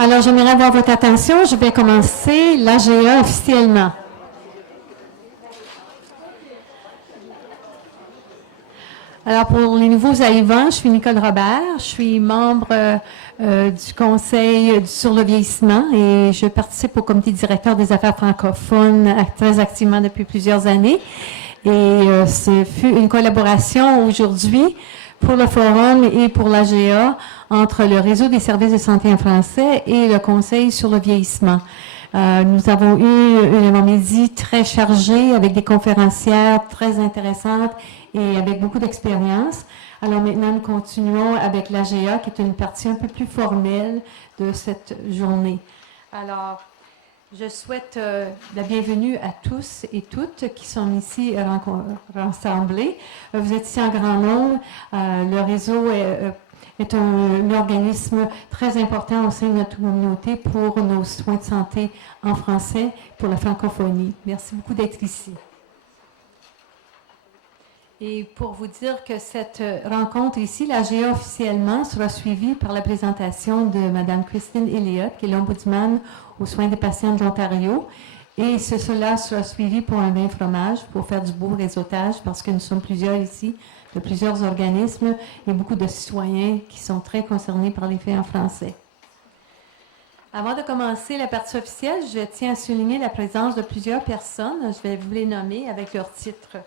Alors, j'aimerais avoir votre attention. Je vais commencer l'AGA officiellement. Alors, pour les nouveaux arrivants, je suis Nicole Robert. Je suis membre du Conseil sur le vieillissement et je participe au comité directeur des affaires francophones très activement depuis plusieurs années. Et ce fut une collaboration aujourd'hui pour le forum et pour l'AGA entre le réseau des services de santé en français et le Conseil sur le vieillissement. Nous avons eu une avant-midi très chargée avec des conférencières très intéressantes et avec beaucoup d'expérience. Alors maintenant, nous continuons avec l'AGA, qui est une partie un peu plus formelle de cette journée. Alors, je souhaite la bienvenue à tous et toutes qui sont ici rassemblés. Vous êtes ici en grand nombre. Le réseau est un organisme très important au sein de notre communauté pour nos soins de santé en français, pour la francophonie. Merci beaucoup d'être ici. Et pour vous dire que cette rencontre ici, l'AGA officiellement, sera suivie par la présentation de Mme Christine Elliott, qui est l'ombudsman aux soins des patients de l'Ontario. Et cela sera suivi pour un vin fromage, pour faire du beau réseautage, parce que nous sommes plusieurs ici, de plusieurs organismes, et beaucoup de citoyens qui sont très concernés par les faits en français. Avant de commencer la partie officielle, je tiens à souligner la présence de plusieurs personnes. Je vais vous les nommer avec leur titre.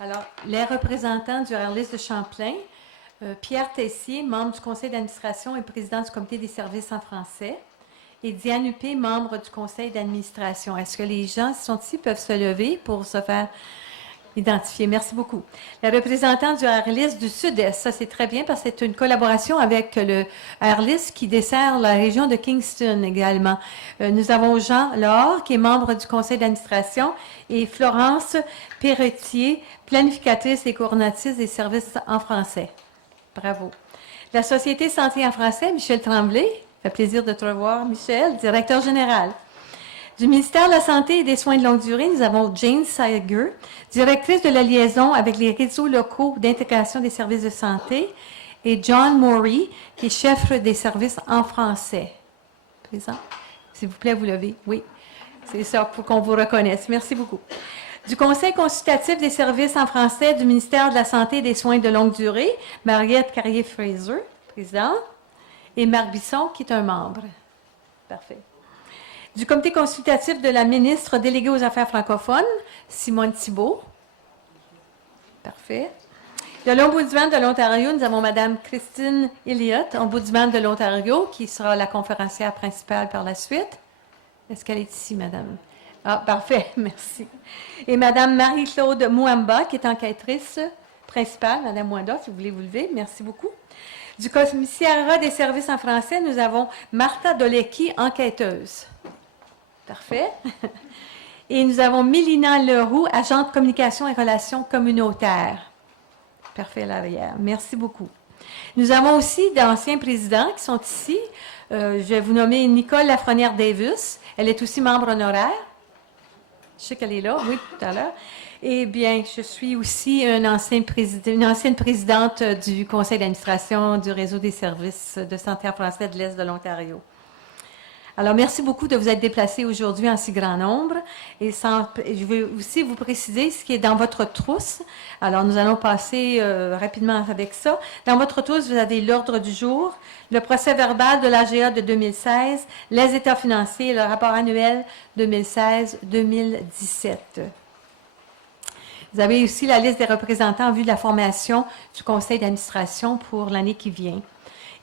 Alors, les représentants du RLIS de Champlain, Pierre Tessier, membre du conseil d'administration et président du comité des services en français, et Diane Huppé, membre du conseil d'administration. Est-ce que les gens qui sont ici peuvent se lever pour se faire identifier? Merci beaucoup. Les représentants du RLIS du Sud-Est, ça c'est très bien parce que c'est une collaboration avec le RLIS qui dessert la région de Kingston également. Nous avons Jean Laure qui est membre du conseil d'administration et Florence Perretier, planificatrice et coordonnatrice des services en français. Bravo. La Société Santé en français, Michel Tremblay. Ça fait plaisir de te revoir, Michel, directeur général. Du ministère de la Santé et des Soins de longue durée, nous avons Jane Saiger, directrice de la liaison avec les réseaux locaux d'intégration des services de santé, et John Morey, qui est chef des services en français. Présent? S'il vous plaît, vous levez. Oui, c'est ça, pour qu'on vous reconnaisse. Merci beaucoup. Du Conseil consultatif des services en français du ministère de la Santé et des Soins de longue durée, Mariette Carrier-Fraser, présidente, et Marc Bisson, qui est un membre. Parfait. Du comité consultatif de la ministre déléguée aux affaires francophones, Simone Thibault. Parfait. De l'Ombudsman de l'Ontario, nous avons Mme Christine Elliott, Ombudsman de l'Ontario, qui sera la conférencière principale par la suite. Est-ce qu'elle est ici, Madame? Ah, parfait, merci. Et Mme Marie-Claude Mouamba, qui est enquêtrice principale. Mme Mouanda, si vous voulez vous lever, merci beaucoup. Du commissariat des services en français, nous avons Martha Dolecki, enquêteuse. Parfait. Et nous avons Mélina Leroux, agente de communication et relations communautaires. Parfait, à l'arrière. Merci beaucoup. Nous avons aussi d'anciens présidents qui sont ici. Je vais vous nommer Nicole Lafrenière-Davis. Elle est aussi membre honoraire. Je sais qu'elle est là, oui, tout à l'heure. Eh bien, je suis aussi une ancienne présidente du conseil d'administration du réseau des services de santé en français de l'Est de l'Ontario. Alors, merci beaucoup de vous être déplacés aujourd'hui en si grand nombre. Et je vais aussi vous préciser ce qui est dans votre trousse. Alors, nous allons passer rapidement avec ça. Dans votre trousse, vous avez l'ordre du jour, le procès verbal de l'AGA de 2016, les états financiers et le rapport annuel 2016-2017. Vous avez aussi la liste des représentants en vue de la formation du conseil d'administration pour l'année qui vient.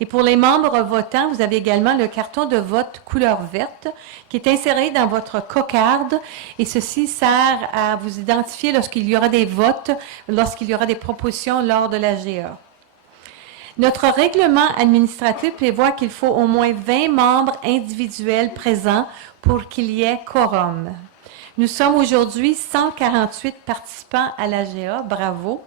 Et pour les membres votants, vous avez également le carton de vote couleur verte qui est inséré dans votre cocarde et ceci sert à vous identifier lorsqu'il y aura des votes, lorsqu'il y aura des propositions lors de l'AGA. Notre règlement administratif prévoit qu'il faut au moins 20 membres individuels présents pour qu'il y ait quorum. Nous sommes aujourd'hui 148 participants à l'AGA, bravo.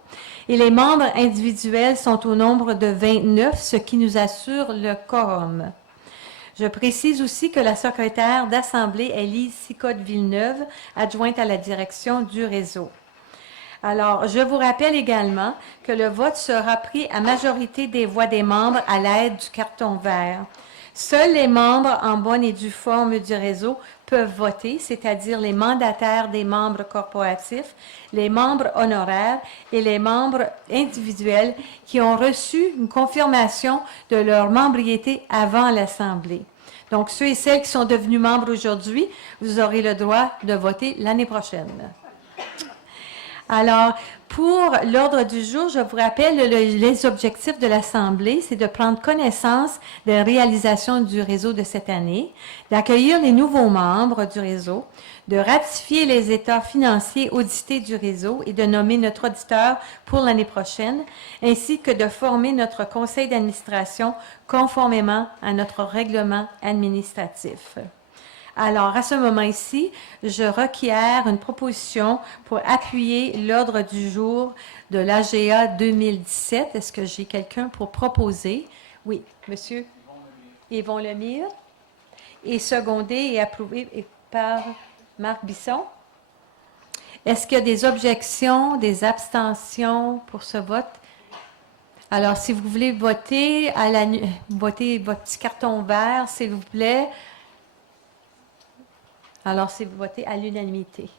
Et les membres individuels sont au nombre de 29, ce qui nous assure le quorum. Je précise aussi que la secrétaire d'Assemblée est Lise Sicotte-Villeneuve, adjointe à la direction du réseau. Alors, je vous rappelle également que le vote sera pris à majorité des voix des membres à l'aide du carton vert. Seuls les membres en bonne et due forme du réseau peuvent voter, c'est-à-dire les mandataires des membres corporatifs, les membres honoraires et les membres individuels qui ont reçu une confirmation de leur membriété avant l'Assemblée. Donc, ceux et celles qui sont devenus membres aujourd'hui, vous aurez le droit de voter l'année prochaine. Alors, pour l'ordre du jour, je vous rappelle les objectifs de l'Assemblée, c'est de prendre connaissance des réalisations du réseau de cette année, d'accueillir les nouveaux membres du réseau, de ratifier les états financiers audités du réseau et de nommer notre auditeur pour l'année prochaine, ainsi que de former notre conseil d'administration conformément à notre règlement administratif. Alors, à ce moment ici, je requiers une proposition pour appuyer l'ordre du jour de l'AGA 2017. Est-ce que j'ai quelqu'un pour proposer? Oui, monsieur Yvon Lemire. Et secondé et approuvé par Marc Bisson. Est-ce qu'il y a des objections, des abstentions pour ce vote? Alors, si vous voulez voter, votez votre petit carton vert, s'il vous plaît. Alors, c'est voté à l'unanimité.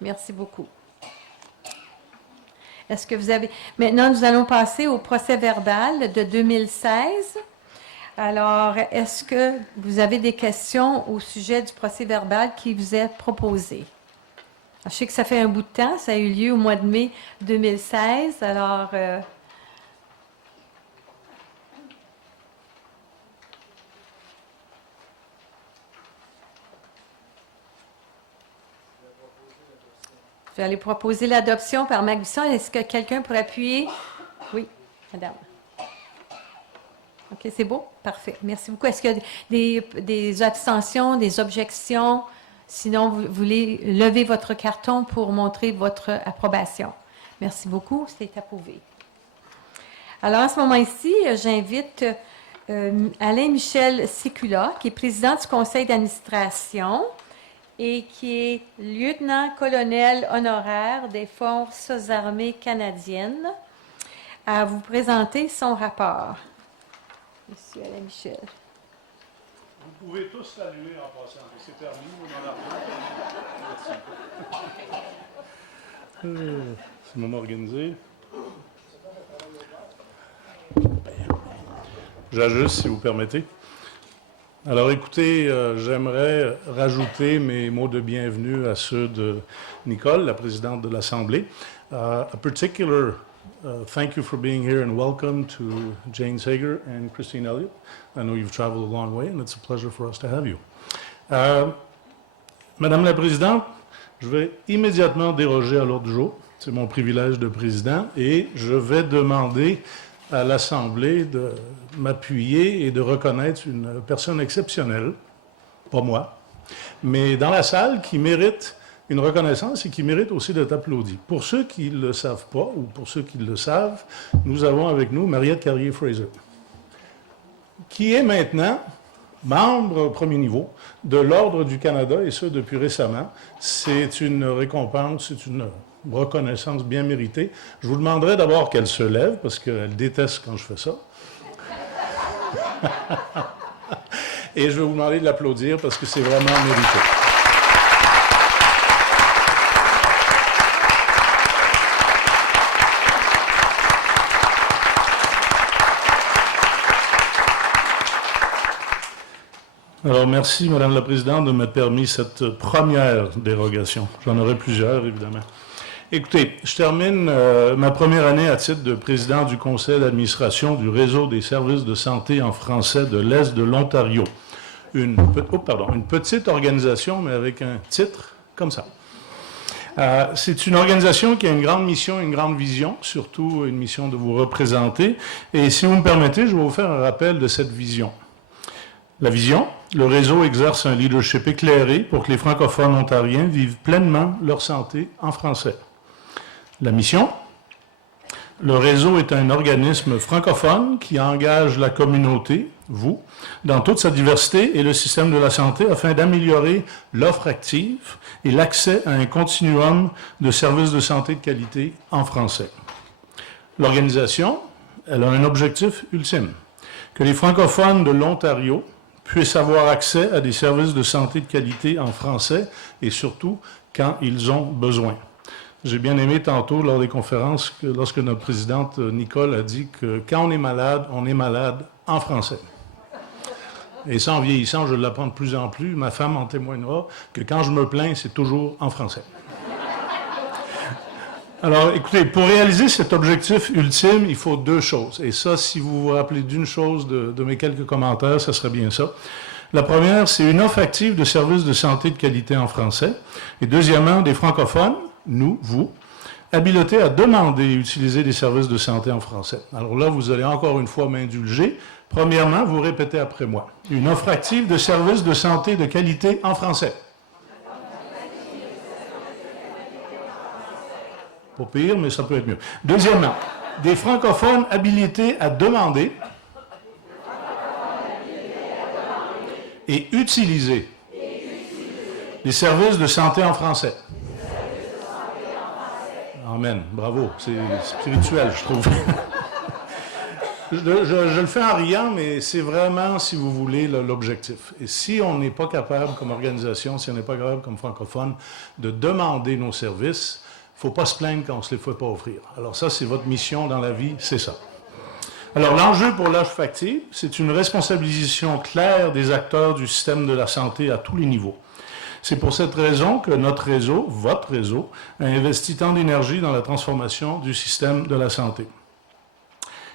Merci beaucoup. Est-ce que vous avez... Maintenant, nous allons passer au procès-verbal de 2016. Alors, est-ce que vous avez des questions au sujet du procès-verbal qui vous est proposé? Je sais que ça fait un bout de temps. Ça a eu lieu au mois de mai 2016. Alors... Je vais aller proposer l'adoption par Marc Bisson. Est-ce que quelqu'un pourrait appuyer? Oui, madame. OK, c'est beau? Parfait. Merci beaucoup. Est-ce qu'il y a des abstentions, des objections? Sinon, vous voulez lever votre carton pour montrer votre approbation. Merci beaucoup. C'est approuvé. Alors, à ce moment-ci, j'invite Alain-Michel Sécula, qui est président du conseil d'administration et qui est lieutenant-colonel honoraire des Forces armées canadiennes, à vous présenter son rapport. Monsieur Alain Michel. Vous pouvez tous saluer en passant. C'est permis, on en a Merci. C'est le moment organisé. J'ajuste, si vous permettez. Alors écoutez, j'aimerais rajouter mes mots de bienvenue à ceux de Nicole, la présidente de l'Assemblée. A particular thank you for being here and welcome to Jane Sager and Christine Elliott. I know you've traveled a long way and it's a pleasure for us to have you. Madame la Présidente, je vais immédiatement déroger à l'ordre du jour. C'est mon privilège de président et je vais demander à l'Assemblée de m'appuyer et de reconnaître une personne exceptionnelle, pas moi, mais dans la salle qui mérite une reconnaissance et qui mérite aussi d'être applaudie. Pour ceux qui ne le savent pas ou pour ceux qui le savent, nous avons avec nous Mariette Carrier-Fraser, qui est maintenant membre au premier niveau de l'Ordre du Canada, et ce depuis récemment. C'est une récompense, c'est une reconnaissance bien méritée. Je vous demanderai d'abord qu'elle se lève, parce qu'elle déteste quand je fais ça. Et je vais vous demander de l'applaudir, parce que c'est vraiment mérité. Alors, merci, Madame la Présidente, de m'être permis cette première dérogation. J'en aurai plusieurs, évidemment. Écoutez, je termine ma première année à titre de président du conseil d'administration du réseau des services de santé en français de l'Est de l'Ontario. Une petite organisation, mais avec un titre comme ça. C'est une organisation qui a une grande mission, une grande vision, surtout une mission de vous représenter. Et si vous me permettez, je vais vous faire un rappel de cette vision. La vision, le réseau exerce un leadership éclairé pour que les francophones ontariens vivent pleinement leur santé en français. La mission, Le réseau est un organisme francophone qui engage la communauté, vous, dans toute sa diversité et le système de la santé afin d'améliorer l'offre active et l'accès à un continuum de services de santé de qualité en français. L'organisation, elle a un objectif ultime, que les francophones de l'Ontario puissent avoir accès à des services de santé de qualité en français et surtout quand ils ont besoin. J'ai bien aimé tantôt lors des conférences, lorsque notre présidente Nicole a dit que quand on est malade en français. Et ça, en vieillissant, je l'apprends de plus en plus. Ma femme en témoignera que quand je me plains, c'est toujours en français. Alors, écoutez, pour réaliser cet objectif ultime, il faut deux choses. Et ça, si vous vous rappelez d'une chose de mes quelques commentaires, ça serait bien ça. La première, c'est une offre active de services de santé de qualité en français. Et deuxièmement, des francophones, nous, vous, habilités à demander et utiliser des services de santé en français. Alors là, vous allez encore une fois m'indulger. Premièrement, vous répétez après moi. Une offre active de services de santé de qualité en français. Pas pire, mais ça peut être mieux. Deuxièmement, des francophones habilités à demander et utiliser les services de santé en français. Amen. Bravo. C'est spirituel, je trouve. Je le fais en riant, mais c'est vraiment, si vous voulez, l'objectif. Et si on n'est pas capable, comme organisation, si on n'est pas capable, comme francophone, de demander nos services, il ne faut pas se plaindre quand on ne se les fait pas offrir. Alors ça, c'est votre mission dans la vie, c'est ça. Alors l'enjeu pour l'offre active, c'est une responsabilisation claire des acteurs du système de la santé à tous les niveaux. C'est pour cette raison que notre réseau, votre réseau, a investi tant d'énergie dans la transformation du système de la santé.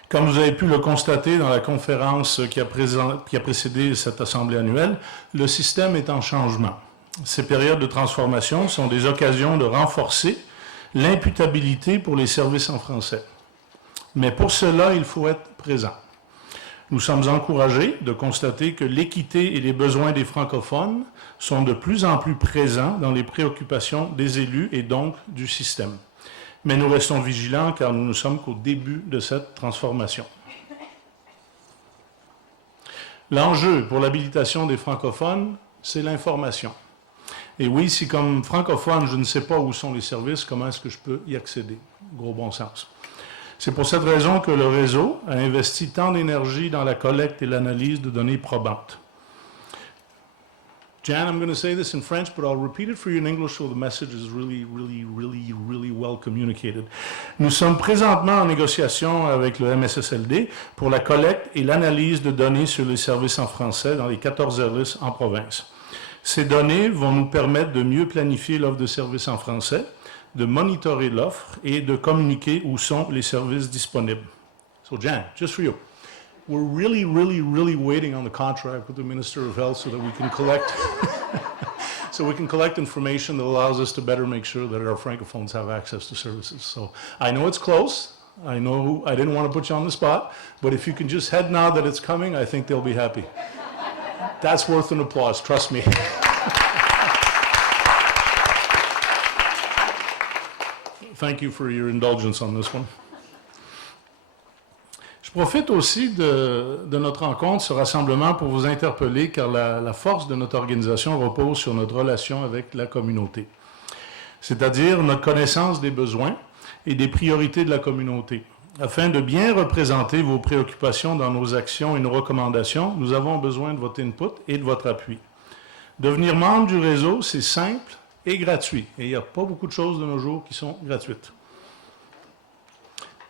Comme vous avez pu le constater dans la conférence qui a précédé cette assemblée annuelle, le système est en changement. Ces périodes de transformation sont des occasions de renforcer l'imputabilité pour les services en français. Mais pour cela, il faut être présent. Nous sommes encouragés de constater que l'équité et les besoins des francophones sont de plus en plus présents dans les préoccupations des élus et donc du système. Mais nous restons vigilants car nous ne sommes qu'au début de cette transformation. L'enjeu pour l'habilitation des francophones, c'est l'information. Et oui, si comme francophone, je ne sais pas où sont les services, comment est-ce que je peux y accéder? Gros bon sens. C'est pour cette raison que le réseau a investi tant d'énergie dans la collecte et l'analyse de données probantes. Jan, I'm going to say this in French, but I'll repeat it for you in English so the message is really well communicated. Nous sommes présentement en négociation avec le MSSLD pour la collecte et l'analyse de données sur les services en français dans les 14 services en province. Ces données vont nous permettre de mieux planifier l'offre de services en français, de monitorer l'offre et de communiquer où sont les services disponibles. So Jan, just for you, we're really waiting on the contract with the Minister of Health so that we can collect information that allows us to better make sure that our francophones have access to services. So I know it's close. I know I didn't want to put you on the spot, but if you can just head nod that it's coming, I think they'll be happy. That's worth an applause, trust me. Thank you for your indulgence on this one. Je profite aussi de notre rencontre, ce rassemblement, pour vous interpeller, car la force de notre organisation repose sur notre relation avec la communauté, c'est-à-dire notre connaissance des besoins et des priorités de la communauté. Afin de bien représenter vos préoccupations dans nos actions et nos recommandations, nous avons besoin de votre input et de votre appui. Devenir membre du réseau, c'est simple et gratuit. Et il n'y a pas beaucoup de choses de nos jours qui sont gratuites.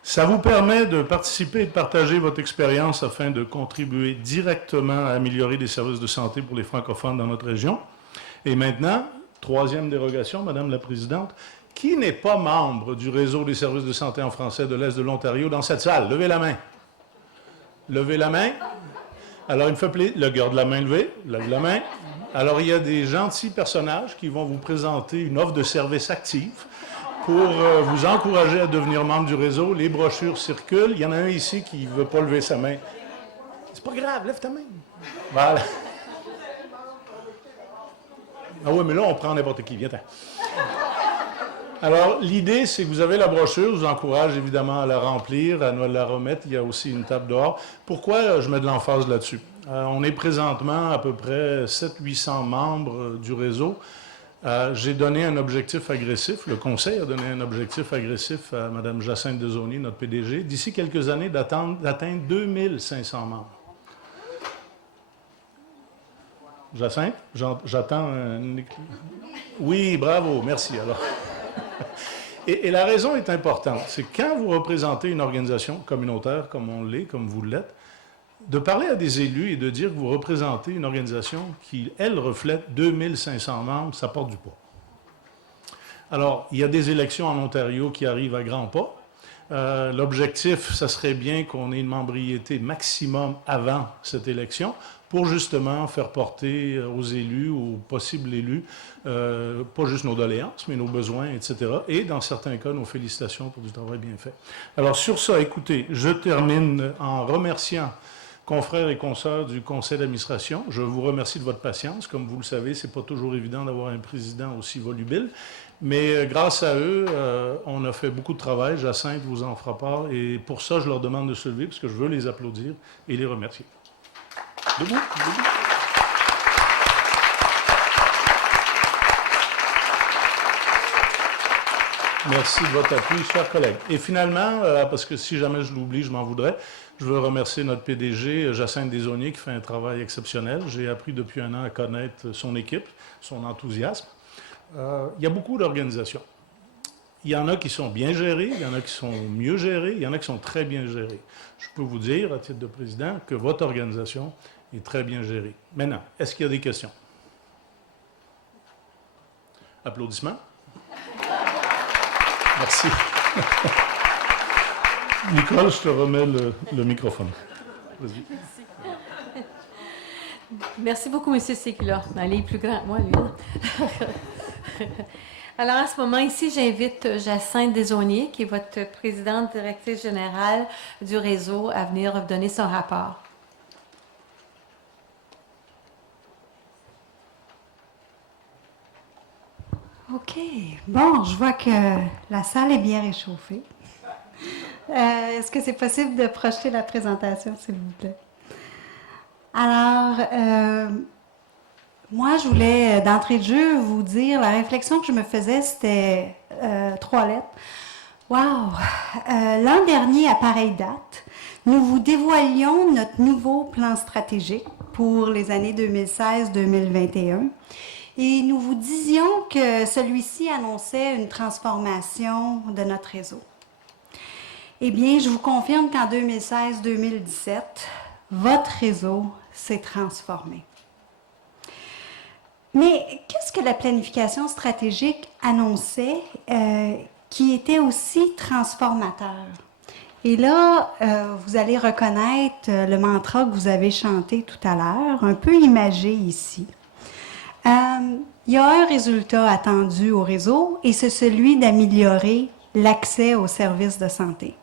Ça vous permet de participer et de partager votre expérience afin de contribuer directement à améliorer les services de santé pour les francophones dans notre région. Et maintenant, troisième dérogation, Madame la Présidente, qui n'est pas membre du réseau des services de santé en français de l'Est de l'Ontario dans cette salle? Levez la main. Levez la main. Alors, il me fait plaisir. Le garde la main levée. Levez la main. Alors, il y a des gentils personnages qui vont vous présenter une offre de service active pour vous encourager à devenir membre du réseau. Les brochures circulent. Il y en a un ici qui ne veut pas lever sa main. C'est pas grave, lève ta main. Voilà. Ah oui, mais là, on prend n'importe qui. Viens-t'en. Alors, l'idée, c'est que vous avez la brochure. Je vous encourage évidemment à la remplir, à nous la remettre. Il y a aussi une table dehors. Pourquoi je mets de l'emphase là-dessus? On est présentement à peu près 700-800 membres du réseau. J'ai donné un objectif agressif, le Conseil a donné un objectif agressif à Mme Jacinthe Desaulniers, notre PDG, d'ici quelques années d'atteindre 2500 membres. Jacinthe, j'attends un... Oui, bravo, merci. Alors. Et la raison est importante, c'est que quand vous représentez une organisation communautaire comme on l'est, comme vous l'êtes, de parler à des élus et de dire que vous représentez une organisation qui, elle, reflète 2500 membres, ça porte du poids. Alors, il y a des élections en Ontario qui arrivent à grands pas. L'objectif, ça serait bien qu'on ait une membriété maximum avant cette élection pour justement faire porter aux élus, aux possibles élus, pas juste nos doléances, mais nos besoins, etc. Et dans certains cas, nos félicitations pour du travail bien fait. Alors sur ça, écoutez, je termine en remerciant confrères et consoeurs du conseil d'administration. Je vous remercie de votre patience. Comme vous le savez, ce n'est pas toujours évident d'avoir un président aussi volubile. Mais grâce à eux, on a fait beaucoup de travail. Jacinthe vous en fera part. Et pour ça, je leur demande de se lever parce que je veux les applaudir et les remercier. Debout, debout. Merci de votre appui, chers collègues. Et finalement, parce que si jamais je l'oublie, je m'en voudrais, je veux remercier notre PDG, Jacinthe Desaulniers, qui fait un travail exceptionnel. J'ai appris depuis un an à connaître son équipe, son enthousiasme. Il y a beaucoup d'organisations. Il y en a qui sont bien gérées, il y en a qui sont mieux gérées, il y en a qui sont très bien gérées. Je peux vous dire, à titre de président, que votre organisation est très bien gérée. Maintenant, est-ce qu'il y a des questions? Applaudissements? Merci. Nicole, je te remets le microphone. Vas-y. Merci. Merci beaucoup, M. Sécula. Il est plus grand que moi, lui. Alors, en ce moment, ici, j'invite Jacinthe Desaulniers, qui est votre présidente directrice générale du réseau, à venir donner son rapport. OK. Bon, je vois que la salle est bien réchauffée. Est-ce que c'est possible de projeter la présentation, s'il vous plaît? Alors, moi, je voulais, d'entrée de jeu, vous dire, la réflexion que je me faisais, c'était 3 lettres. Wow! L'an dernier, à pareille date, nous vous dévoilions notre nouveau plan stratégique pour les années 2016-2021. Et nous vous disions que celui-ci annonçait une transformation de notre réseau. Eh bien, je vous confirme qu'en 2016-2017, votre réseau s'est transformé. Mais qu'est-ce que la planification stratégique annonçait qui était aussi transformateur? Et là, vous allez reconnaître le mantra que vous avez chanté tout à l'heure, un peu imagé ici. Il y a un résultat attendu au réseau et c'est celui d'améliorer l'accès aux services de santé.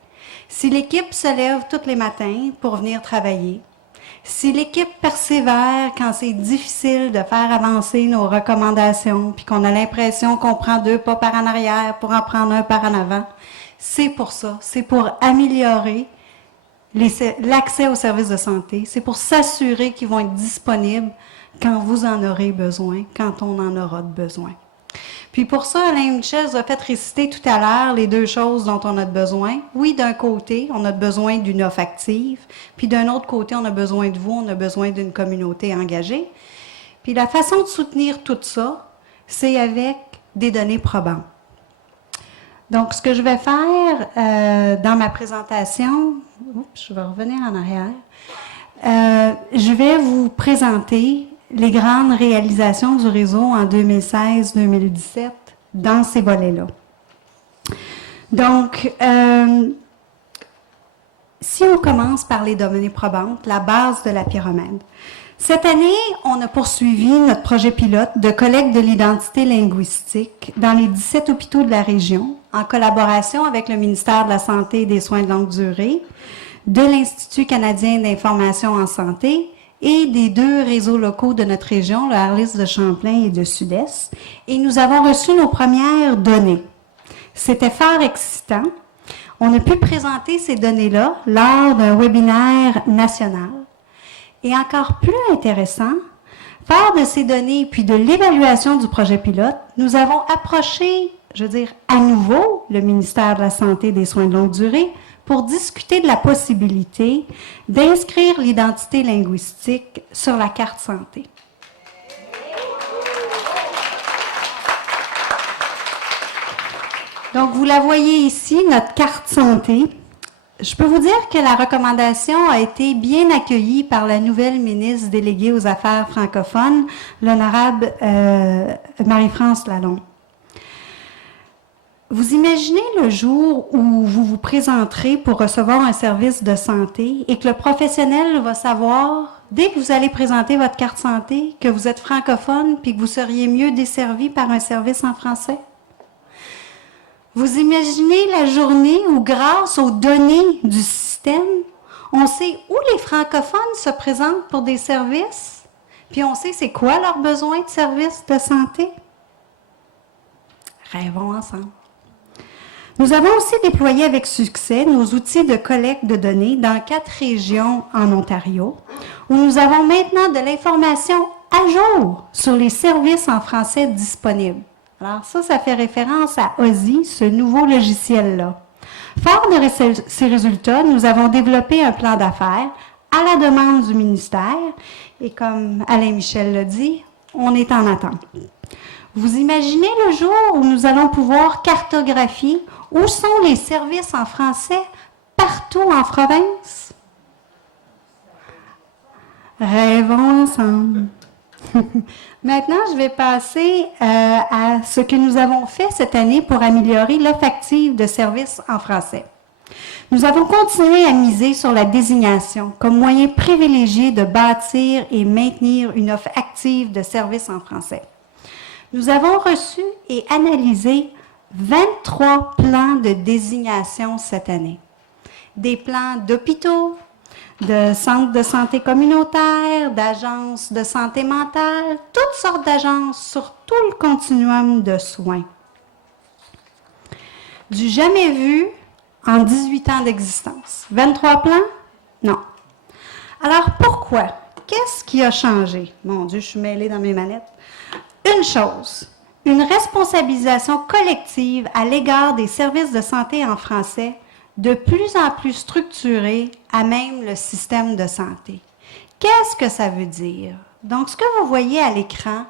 Si l'équipe se lève tous les matins pour venir travailler, si l'équipe persévère quand c'est difficile de faire avancer nos recommandations puis qu'on a l'impression qu'on prend 2 pas par en arrière pour en prendre 1 par en avant, c'est pour ça, c'est pour améliorer l'accès aux services de santé, c'est pour s'assurer qu'ils vont être disponibles quand vous en aurez besoin, quand on en aura besoin. Puis pour ça, Alain Michel vous a fait réciter tout à l'heure les 2 choses dont on a besoin. Oui, d'un côté, on a besoin d'une offre active, puis d'un autre côté, on a besoin de vous, on a besoin d'une communauté engagée. Puis la façon de soutenir tout ça, c'est avec des données probantes. Donc, ce que je vais faire dans ma présentation, je vais revenir en arrière, je vais vous présenter les grandes réalisations du réseau en 2016-2017 dans ces volets-là. Donc, si on commence par les données probantes, la base de la pyramide. Cette année, on a poursuivi notre projet pilote de collecte de l'identité linguistique dans les 17 hôpitaux de la région, en collaboration avec le ministère de la Santé et des Soins de longue durée, de l'Institut canadien d'information en santé et des 2 réseaux locaux de notre région, le ARLIS de Champlain et de Sud-Est. Et nous avons reçu nos premières données. C'était fort excitant. On a pu présenter ces données-là lors d'un webinaire national. Et encore plus intéressant, fort de ces données puis de l'évaluation du projet pilote, nous avons approché, à nouveau, le ministère de la Santé et des Soins de longue durée pour discuter de la possibilité d'inscrire l'identité linguistique sur la carte santé. Donc, vous la voyez ici, notre carte santé. Je peux vous dire que la recommandation a été bien accueillie par la nouvelle ministre déléguée aux Affaires francophones, l'honorable Marie-France Lalonde. Vous imaginez le jour où vous vous présenterez pour recevoir un service de santé et que le professionnel va savoir, dès que vous allez présenter votre carte santé, que vous êtes francophone puis que vous seriez mieux desservi par un service en français? Vous imaginez la journée où, grâce aux données du système, on sait où les francophones se présentent pour des services, puis on sait c'est quoi leurs besoins de services de santé? Rêvons ensemble. Nous avons aussi déployé avec succès nos outils de collecte de données dans 4 régions en Ontario, où nous avons maintenant de l'information à jour sur les services en français disponibles. Alors ça fait référence à OSI, ce nouveau logiciel-là. Fort de ces résultats, nous avons développé un plan d'affaires à la demande du ministère et comme Alain Michel l'a dit, on est en attente. Vous imaginez le jour où nous allons pouvoir cartographier où sont les services en français partout en province? Rêvons ensemble. Maintenant, je vais passer à ce que nous avons fait cette année pour améliorer l'offre active de services en français. Nous avons continué à miser sur la désignation comme moyen privilégié de bâtir et maintenir une offre active de services en français. Nous avons reçu et analysé 23 plans de désignation cette année. Des plans d'hôpitaux, de centres de santé communautaires, d'agences de santé mentale, toutes sortes d'agences sur tout le continuum de soins. Du jamais vu en 18 ans d'existence. 23 plans? Non. Alors pourquoi? Qu'est-ce qui a changé? Mon Dieu, je suis mêlée dans mes manettes. Une chose, une responsabilisation collective à l'égard des services de santé en français de plus en plus structurée à même le système de santé. Qu'est-ce que ça veut dire? Donc, ce que vous voyez à l'écran,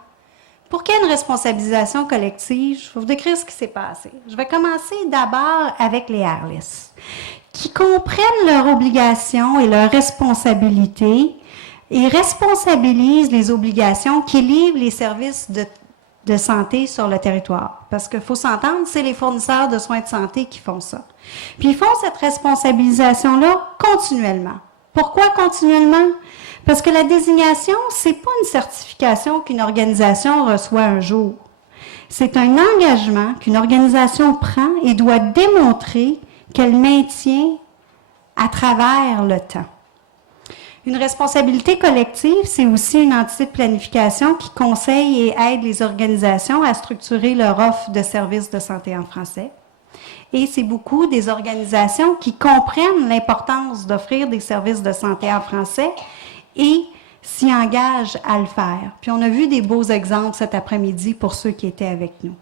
pour qu'il y ait une responsabilisation collective, je vais vous décrire ce qui s'est passé. Je vais commencer d'abord avec les ARLIS, qui comprennent leurs obligations et leurs responsabilités et responsabilisent les obligations qui livrent les services de santé sur le territoire. Parce qu'il faut s'entendre, c'est les fournisseurs de soins de santé qui font ça. Puis ils font cette responsabilisation-là continuellement. Pourquoi continuellement? Parce que la désignation, c'est pas une certification qu'une organisation reçoit un jour. C'est un engagement qu'une organisation prend et doit démontrer qu'elle maintient à travers le temps. Une responsabilité collective, c'est aussi une entité de planification qui conseille et aide les organisations à structurer leur offre de services de santé en français. Et c'est beaucoup des organisations qui comprennent l'importance d'offrir des services de santé en français et s'y engagent à le faire. Puis on a vu des beaux exemples cet après-midi pour ceux qui étaient avec nous.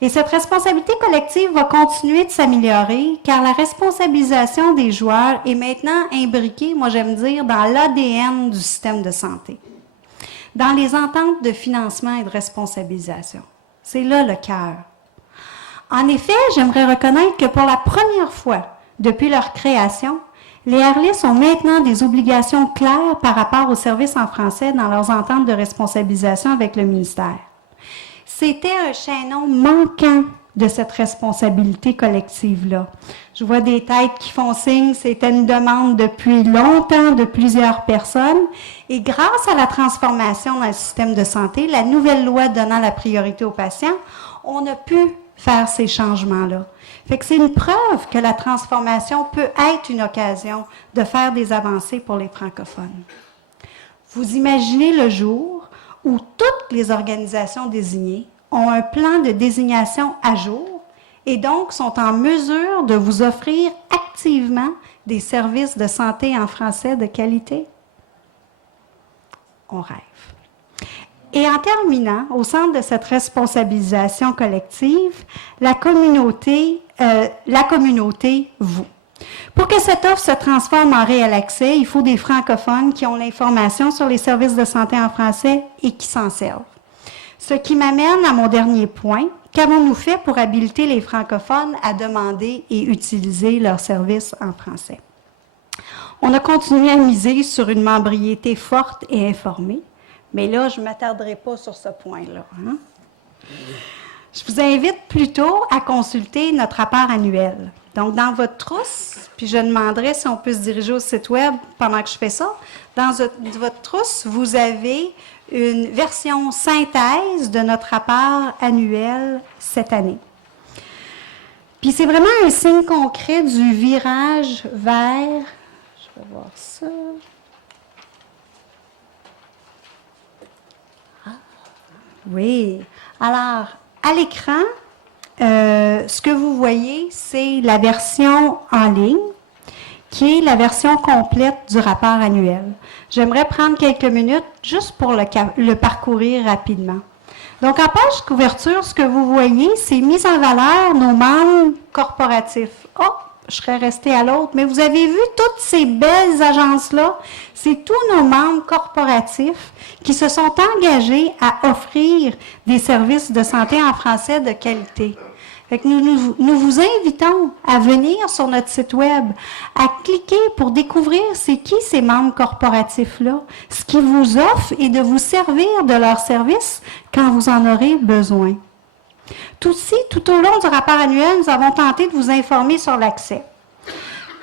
Et cette responsabilité collective va continuer de s'améliorer car la responsabilisation des joueurs est maintenant imbriquée, moi j'aime dire, dans l'ADN du système de santé, dans les ententes de financement et de responsabilisation. C'est là le cœur. En effet, j'aimerais reconnaître que pour la première fois depuis leur création, les ARLIS ont maintenant des obligations claires par rapport aux services en français dans leurs ententes de responsabilisation avec le ministère. C'était un chaînon manquant de cette responsabilité collective-là. Je vois des têtes qui font signe, c'était une demande depuis longtemps de plusieurs personnes. Et grâce à la transformation dans le système de santé, la nouvelle loi donnant la priorité aux patients, on a pu faire ces changements-là. Fait que c'est une preuve que la transformation peut être une occasion de faire des avancées pour les francophones. Vous imaginez le jour où toutes les organisations désignées ont un plan de désignation à jour et donc sont en mesure de vous offrir activement des services de santé en français de qualité? On rêve. Et en terminant, au centre de cette responsabilisation collective, la communauté, vous. Pour que cette offre se transforme en réel accès, il faut des francophones qui ont l'information sur les services de santé en français et qui s'en servent. Ce qui m'amène à mon dernier point. Qu'avons-nous fait pour habiliter les francophones à demander et utiliser leurs services en français? On a continué à miser sur une membriété forte et informée, mais là, je ne m'attarderai pas sur ce point-là. Hein? Je vous invite plutôt à consulter notre rapport annuel. Donc, dans votre trousse, puis je demanderai si on peut se diriger au site web pendant que je fais ça, dans votre trousse, vous avez une version synthèse de notre rapport annuel cette année. Puis c'est vraiment un signe concret du virage vers... Je vais voir ça. Ah, oui. Alors, à l'écran, ce que vous voyez, c'est la version en ligne, qui est la version complète du rapport annuel. J'aimerais prendre quelques minutes juste pour le parcourir rapidement. Donc, en page couverture, ce que vous voyez, c'est mis en valeur nos membres corporatifs. Oh, je serais restée à l'autre, mais vous avez vu toutes ces belles agences-là? C'est tous nos membres corporatifs qui se sont engagés à offrir des services de santé en français de qualité. Fait que nous vous invitons à venir sur notre site web, à cliquer pour découvrir c'est qui ces membres corporatifs-là, ce qu'ils vous offrent et de vous servir de leurs services quand vous en aurez besoin. Tout au long du rapport annuel, nous avons tenté de vous informer sur l'accès.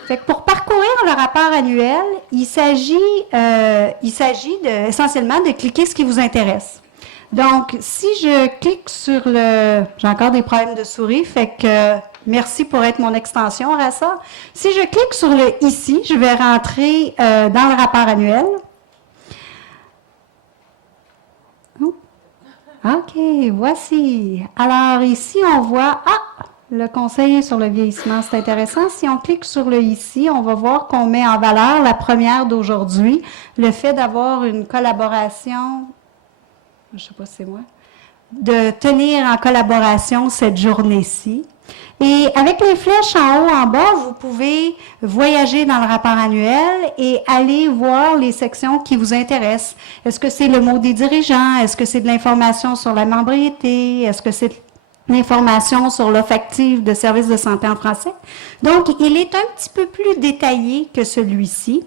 Fait que pour parcourir le rapport annuel, il s'agit essentiellement de cliquer ce qui vous intéresse. Donc, si je clique sur le... J'ai encore des problèmes de souris, fait que merci pour être mon extension, Rassa. Si je clique sur le « Ici », je vais rentrer dans le rapport annuel. Oh. OK, voici. Alors, ici, on voit... Ah! Le conseil sur le vieillissement, c'est intéressant. Si on clique sur le « Ici », on va voir qu'on met en valeur la première d'aujourd'hui, le fait d'avoir une collaboration... Je ne sais pas si c'est moi, de tenir en collaboration cette journée-ci. Et avec les flèches en haut, en bas, vous pouvez voyager dans le rapport annuel et aller voir les sections qui vous intéressent. Est-ce que c'est le mot des dirigeants? Est-ce que c'est de l'information sur la membriété? Est-ce que c'est l'information sur l'offre active de services de santé en français? Donc, il est un petit peu plus détaillé que celui-ci.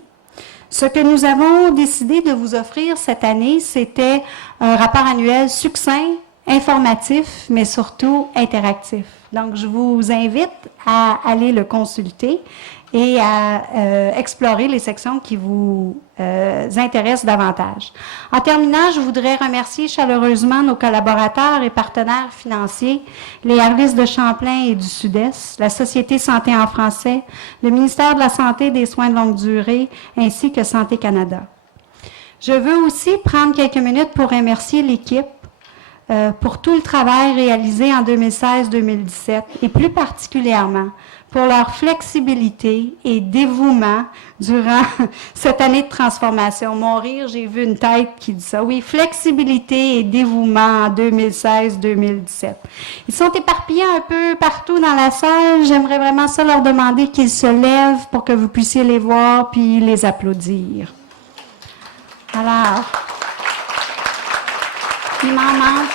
Ce que nous avons décidé de vous offrir cette année, c'était un rapport annuel succinct, informatif, mais surtout interactif. Donc, je vous invite à aller le consulter et à explorer les sections qui vous intéressent davantage. En terminant, je voudrais remercier chaleureusement nos collaborateurs et partenaires financiers, les Arlis de Champlain et du Sud-Est, la Société Santé en français, le ministère de la Santé et des Soins de longue durée, ainsi que Santé Canada. Je veux aussi prendre quelques minutes pour remercier l'équipe pour tout le travail réalisé en 2016-2017 et plus particulièrement pour leur flexibilité et dévouement durant cette année de transformation. Mon rire, j'ai vu une tête qui dit ça. Oui, flexibilité et dévouement en 2016-2017. Ils sont éparpillés un peu partout dans la salle. J'aimerais vraiment ça leur demander qu'ils se lèvent pour que vous puissiez les voir puis les applaudir. Alors, il m'en manque.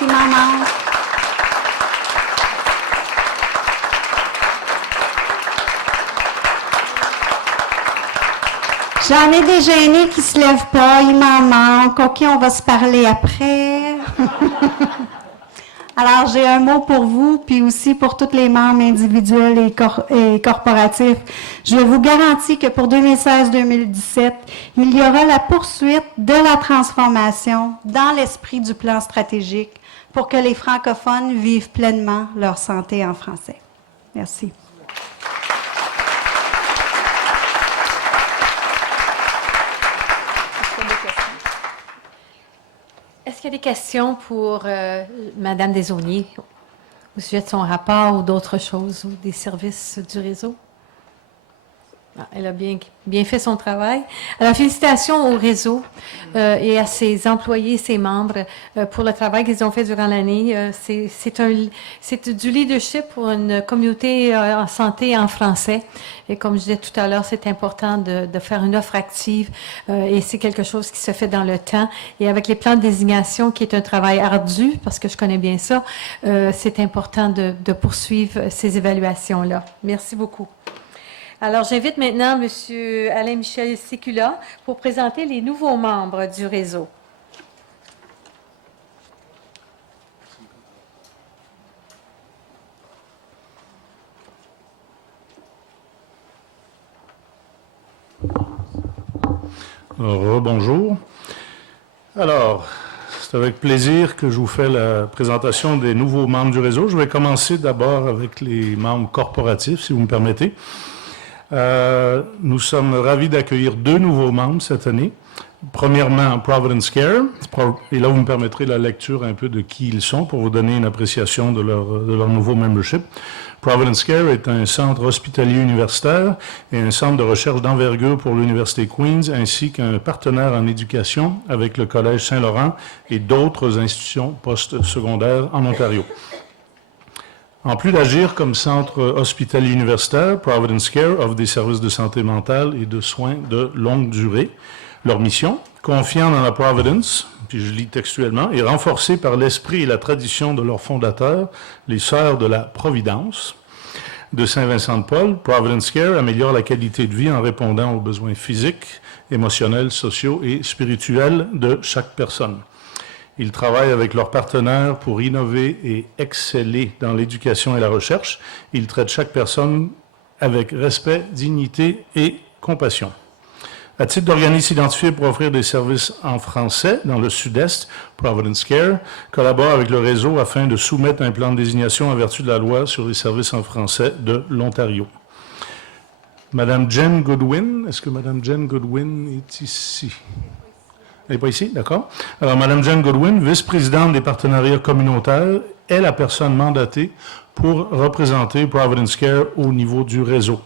J'en ai des gênés qui ne se lèvent pas, il m'en manque. OK, on va se parler après. Alors, j'ai un mot pour vous, puis aussi pour tous les membres individuels et corporatifs. Je vous garantis que pour 2016-2017, il y aura la poursuite de la transformation dans l'esprit du plan stratégique pour que les francophones vivent pleinement leur santé en français. Merci. Est-ce qu'il y a des questions pour Mme Desaulniers? au sujet de son rapport ou d'autres choses, ou des services du réseau? Ah, elle a bien fait son travail. Alors, félicitations au réseau et à ses employés, ses membres pour le travail qu'ils ont fait durant l'année. C'est du leadership pour une communauté en santé en français. Et comme je disais tout à l'heure, c'est important de faire une offre active et c'est quelque chose qui se fait dans le temps. Et avec les plans de désignation, qui est un travail ardu, parce que je connais bien ça, c'est important de poursuivre ces évaluations-là. Merci beaucoup. Alors, j'invite maintenant M. Alain-Michel Sécula pour présenter les nouveaux membres du réseau. Bonjour. Alors, c'est avec plaisir que je vous fais la présentation des nouveaux membres du réseau. Je vais commencer d'abord avec les membres corporatifs, si vous me permettez. Nous sommes ravis d'accueillir 2 nouveaux membres cette année. Premièrement, Providence Care. Et là, vous me permettrez la lecture un peu de qui ils sont pour vous donner une appréciation de leur nouveau membership. Providence Care est un centre hospitalier universitaire et un centre de recherche d'envergure pour l'Université Queen's, ainsi qu'un partenaire en éducation avec le Collège Saint-Laurent et d'autres institutions postsecondaires en Ontario. En plus d'agir comme centre hospitalier universitaire, Providence Care offre des services de santé mentale et de soins de longue durée. Leur mission, confiant dans la Providence, puis je lis textuellement, est renforcée par l'esprit et la tradition de leurs fondateurs, les Sœurs de la Providence de Saint-Vincent-de-Paul. Providence Care améliore la qualité de vie en répondant aux besoins physiques, émotionnels, sociaux et spirituels de chaque personne. Ils travaillent avec leurs partenaires pour innover et exceller dans l'éducation et la recherche. Ils traitent chaque personne avec respect, dignité et compassion. À titre d'organisme identifié pour offrir des services en français dans le Sud-Est, Providence Care collabore avec le réseau afin de soumettre un plan de désignation en vertu de la loi sur les services en français de l'Ontario. Madame Jen Goodwin, est-ce que Madame Jen Goodwin est ici? Elle n'est pas ici, d'accord? Alors, Mme Jen Goodwin, vice-présidente des partenariats communautaires, est la personne mandatée pour représenter Providence Care au niveau du réseau.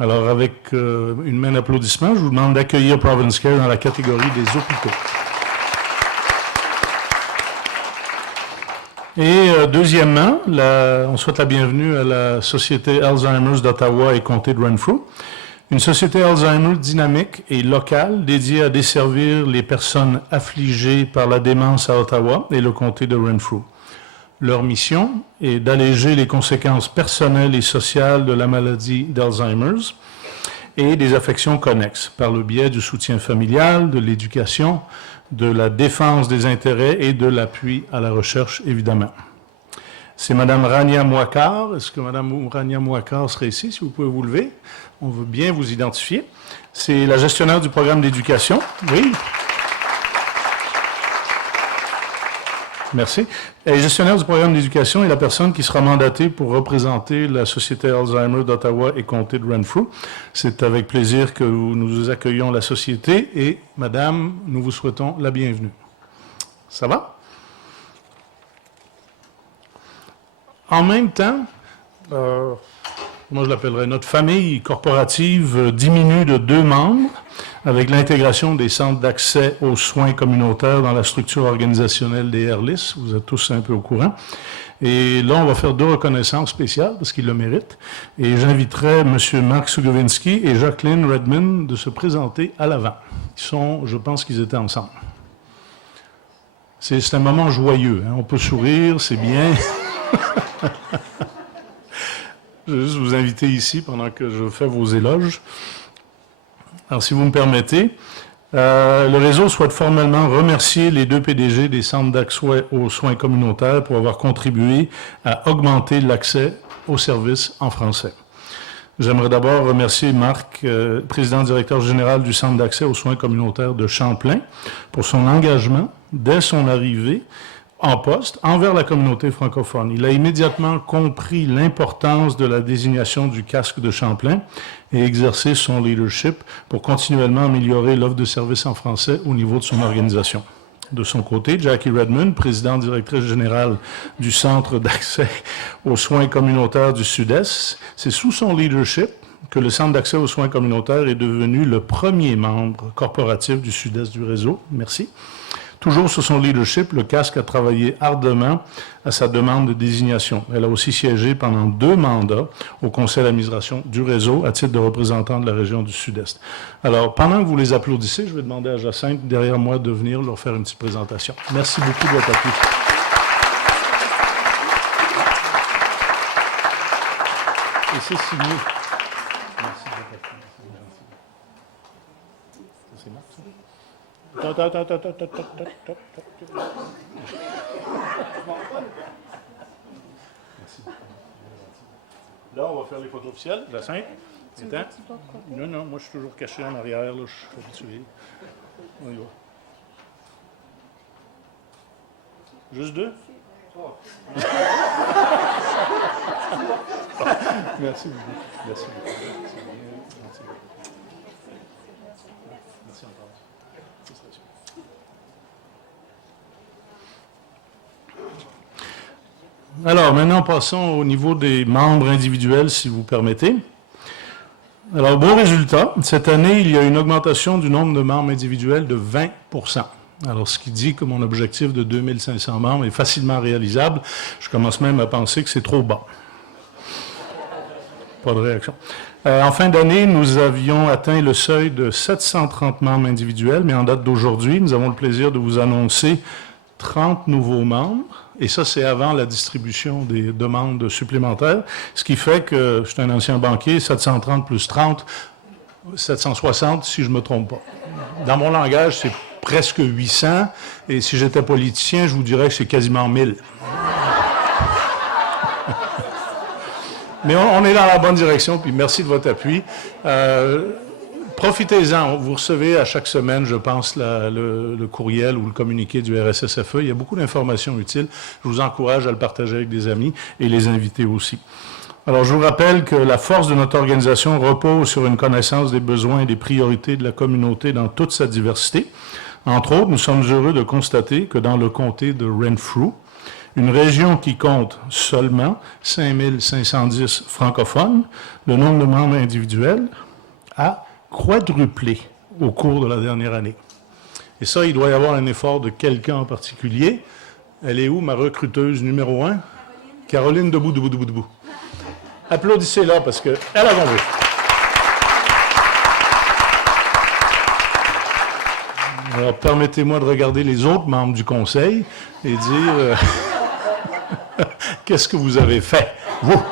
Alors, avec une main d'applaudissement, je vous demande d'accueillir Providence Care dans la catégorie des hôpitaux. Et deuxièmement, on souhaite la bienvenue à la Société Alzheimer's d'Ottawa et Comté de Renfrew. Une société Alzheimer dynamique et locale dédiée à desservir les personnes affligées par la démence à Ottawa et le comté de Renfrew. Leur mission est d'alléger les conséquences personnelles et sociales de la maladie d'Alzheimer's et des affections connexes par le biais du soutien familial, de l'éducation, de la défense des intérêts et de l'appui à la recherche, évidemment. C'est Mme Rania Mouakar. Est-ce que Mme Rania Mouakar serait ici, si vous pouvez vous lever? On veut bien vous identifier. C'est la gestionnaire du programme d'éducation. Oui. Merci. Elle est gestionnaire du programme d'éducation et la personne qui sera mandatée pour représenter la Société Alzheimer d'Ottawa et Comté de Renfrew. C'est avec plaisir que nous accueillons la Société et, Madame, nous vous souhaitons la bienvenue. Ça va? En même temps, moi je l'appellerais notre famille corporative diminue de 2 membres avec l'intégration des centres d'accès aux soins communautaires dans la structure organisationnelle des RLIS. Vous êtes tous un peu au courant. Et là, on va faire 2 reconnaissances spéciales parce qu'ils le méritent. Et j'inviterai M. Marc Sugovinski et Jacqueline Redmond de se présenter à l'avant. Je pense qu'ils étaient ensemble. C'est un moment joyeux. Hein? On peut sourire, c'est bien. Je vais juste vous inviter ici pendant que je fais vos éloges. Alors, si vous me permettez, le réseau souhaite formellement remercier les 2 PDG des centres d'accès aux soins communautaires pour avoir contribué à augmenter l'accès aux services en français. J'aimerais d'abord remercier Marc, président-directeur général du Centre d'accès aux soins communautaires de Champlain, pour son engagement dès son arrivée en poste envers la communauté francophone. Il a immédiatement compris l'importance de la désignation du casque de Champlain et exercé son leadership pour continuellement améliorer l'offre de services en français au niveau de son organisation. De son côté, Jackie Redmond, présidente directrice générale du Centre d'accès aux soins communautaires du Sud-Est, c'est sous son leadership que le Centre d'accès aux soins communautaires est devenu le premier membre corporatif du Sud-Est du réseau. Merci. Toujours sous son leadership, le CASC a travaillé ardemment à sa demande de désignation. Elle a aussi siégé pendant 2 mandats au conseil d'administration du réseau à titre de représentant de la région du Sud-Est. Alors, pendant que vous les applaudissez, je vais demander à Jacinthe, derrière moi, de venir leur faire une petite présentation. Merci beaucoup de votre appui. Et c'est signé. Merci de votre appui. C'est Marc, ça? Merci. Là, on va faire les photos officielles. Jacinthe, non, non, moi je suis toujours caché en arrière, là, je suis habitué. On y va. Juste 2? Merci beaucoup. Merci beaucoup. Merci beaucoup. Merci encore. Alors, maintenant, passons au niveau des membres individuels, si vous permettez. Alors, bon résultat. Cette année, il y a une augmentation du nombre de membres individuels de 20 %. Alors, ce qui dit que mon objectif de 2500 membres est facilement réalisable. Je commence même à penser que c'est trop bas. Pas de réaction. En fin d'année, nous avions atteint le seuil de 730 membres individuels, mais en date d'aujourd'hui, nous avons le plaisir de vous annoncer 30 nouveaux membres. Et ça, c'est avant la distribution des demandes supplémentaires, ce qui fait que, je suis un ancien banquier, 730 plus 30, 760, si je ne me trompe pas. Dans mon langage, c'est presque 800, et si j'étais politicien, je vous dirais que c'est quasiment 1000. Mais on est dans la bonne direction, puis merci de votre appui. Profitez-en. Vous recevez à chaque semaine, je pense, le courriel ou le communiqué du RSSFE. Il y a beaucoup d'informations utiles. Je vous encourage à le partager avec des amis et les inviter aussi. Alors, je vous rappelle que la force de notre organisation repose sur une connaissance des besoins et des priorités de la communauté dans toute sa diversité. Entre autres, nous sommes heureux de constater que dans le comté de Renfrew, une région qui compte seulement 5510 francophones, le nombre de membres individuels a quadruplé au cours de la dernière année. Et ça, il doit y avoir un effort de quelqu'un en particulier. Elle est où, ma recruteuse numéro 1? Caroline debout, debout, debout, debout. Applaudissez-la parce qu'elle a compris. Alors, permettez-moi de regarder les autres membres du conseil et dire qu'est-ce que vous avez fait, vous?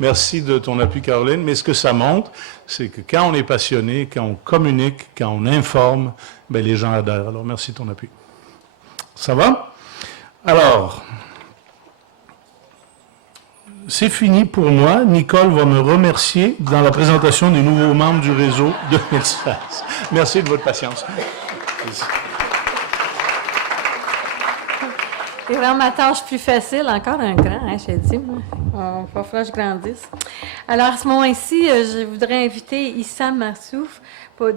Merci de ton appui, Caroline. Mais ce que ça montre, c'est que quand on est passionné, quand on communique, quand on informe, bien, les gens adhèrent. Alors, merci de ton appui. Ça va? Alors, c'est fini pour moi. Nicole va me remercier dans la présentation des nouveaux membres du réseau 2016. Merci de votre patience. C'est vraiment ma tâche plus facile, encore un grand, hein, je t'ai dit, moi. Il va falloir que je grandisse. Alors, à ce moment-ci, je voudrais inviter Issam Massouf,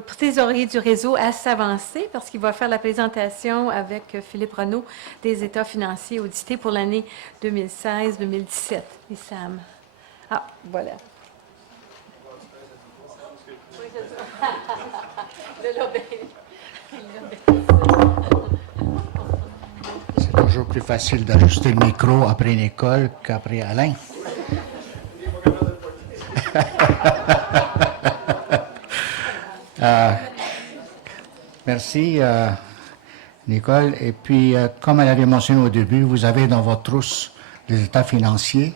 trésorier du réseau, à s'avancer parce qu'il va faire la présentation avec Philippe Renaud des états financiers audités pour l'année 2016-2017. Issam. Ah, voilà. C'est toujours plus facile d'ajuster le micro après Nicole qu'après Alain. Merci, Nicole. Et puis, comme elle avait mentionné au début, vous avez dans votre trousse les états financiers.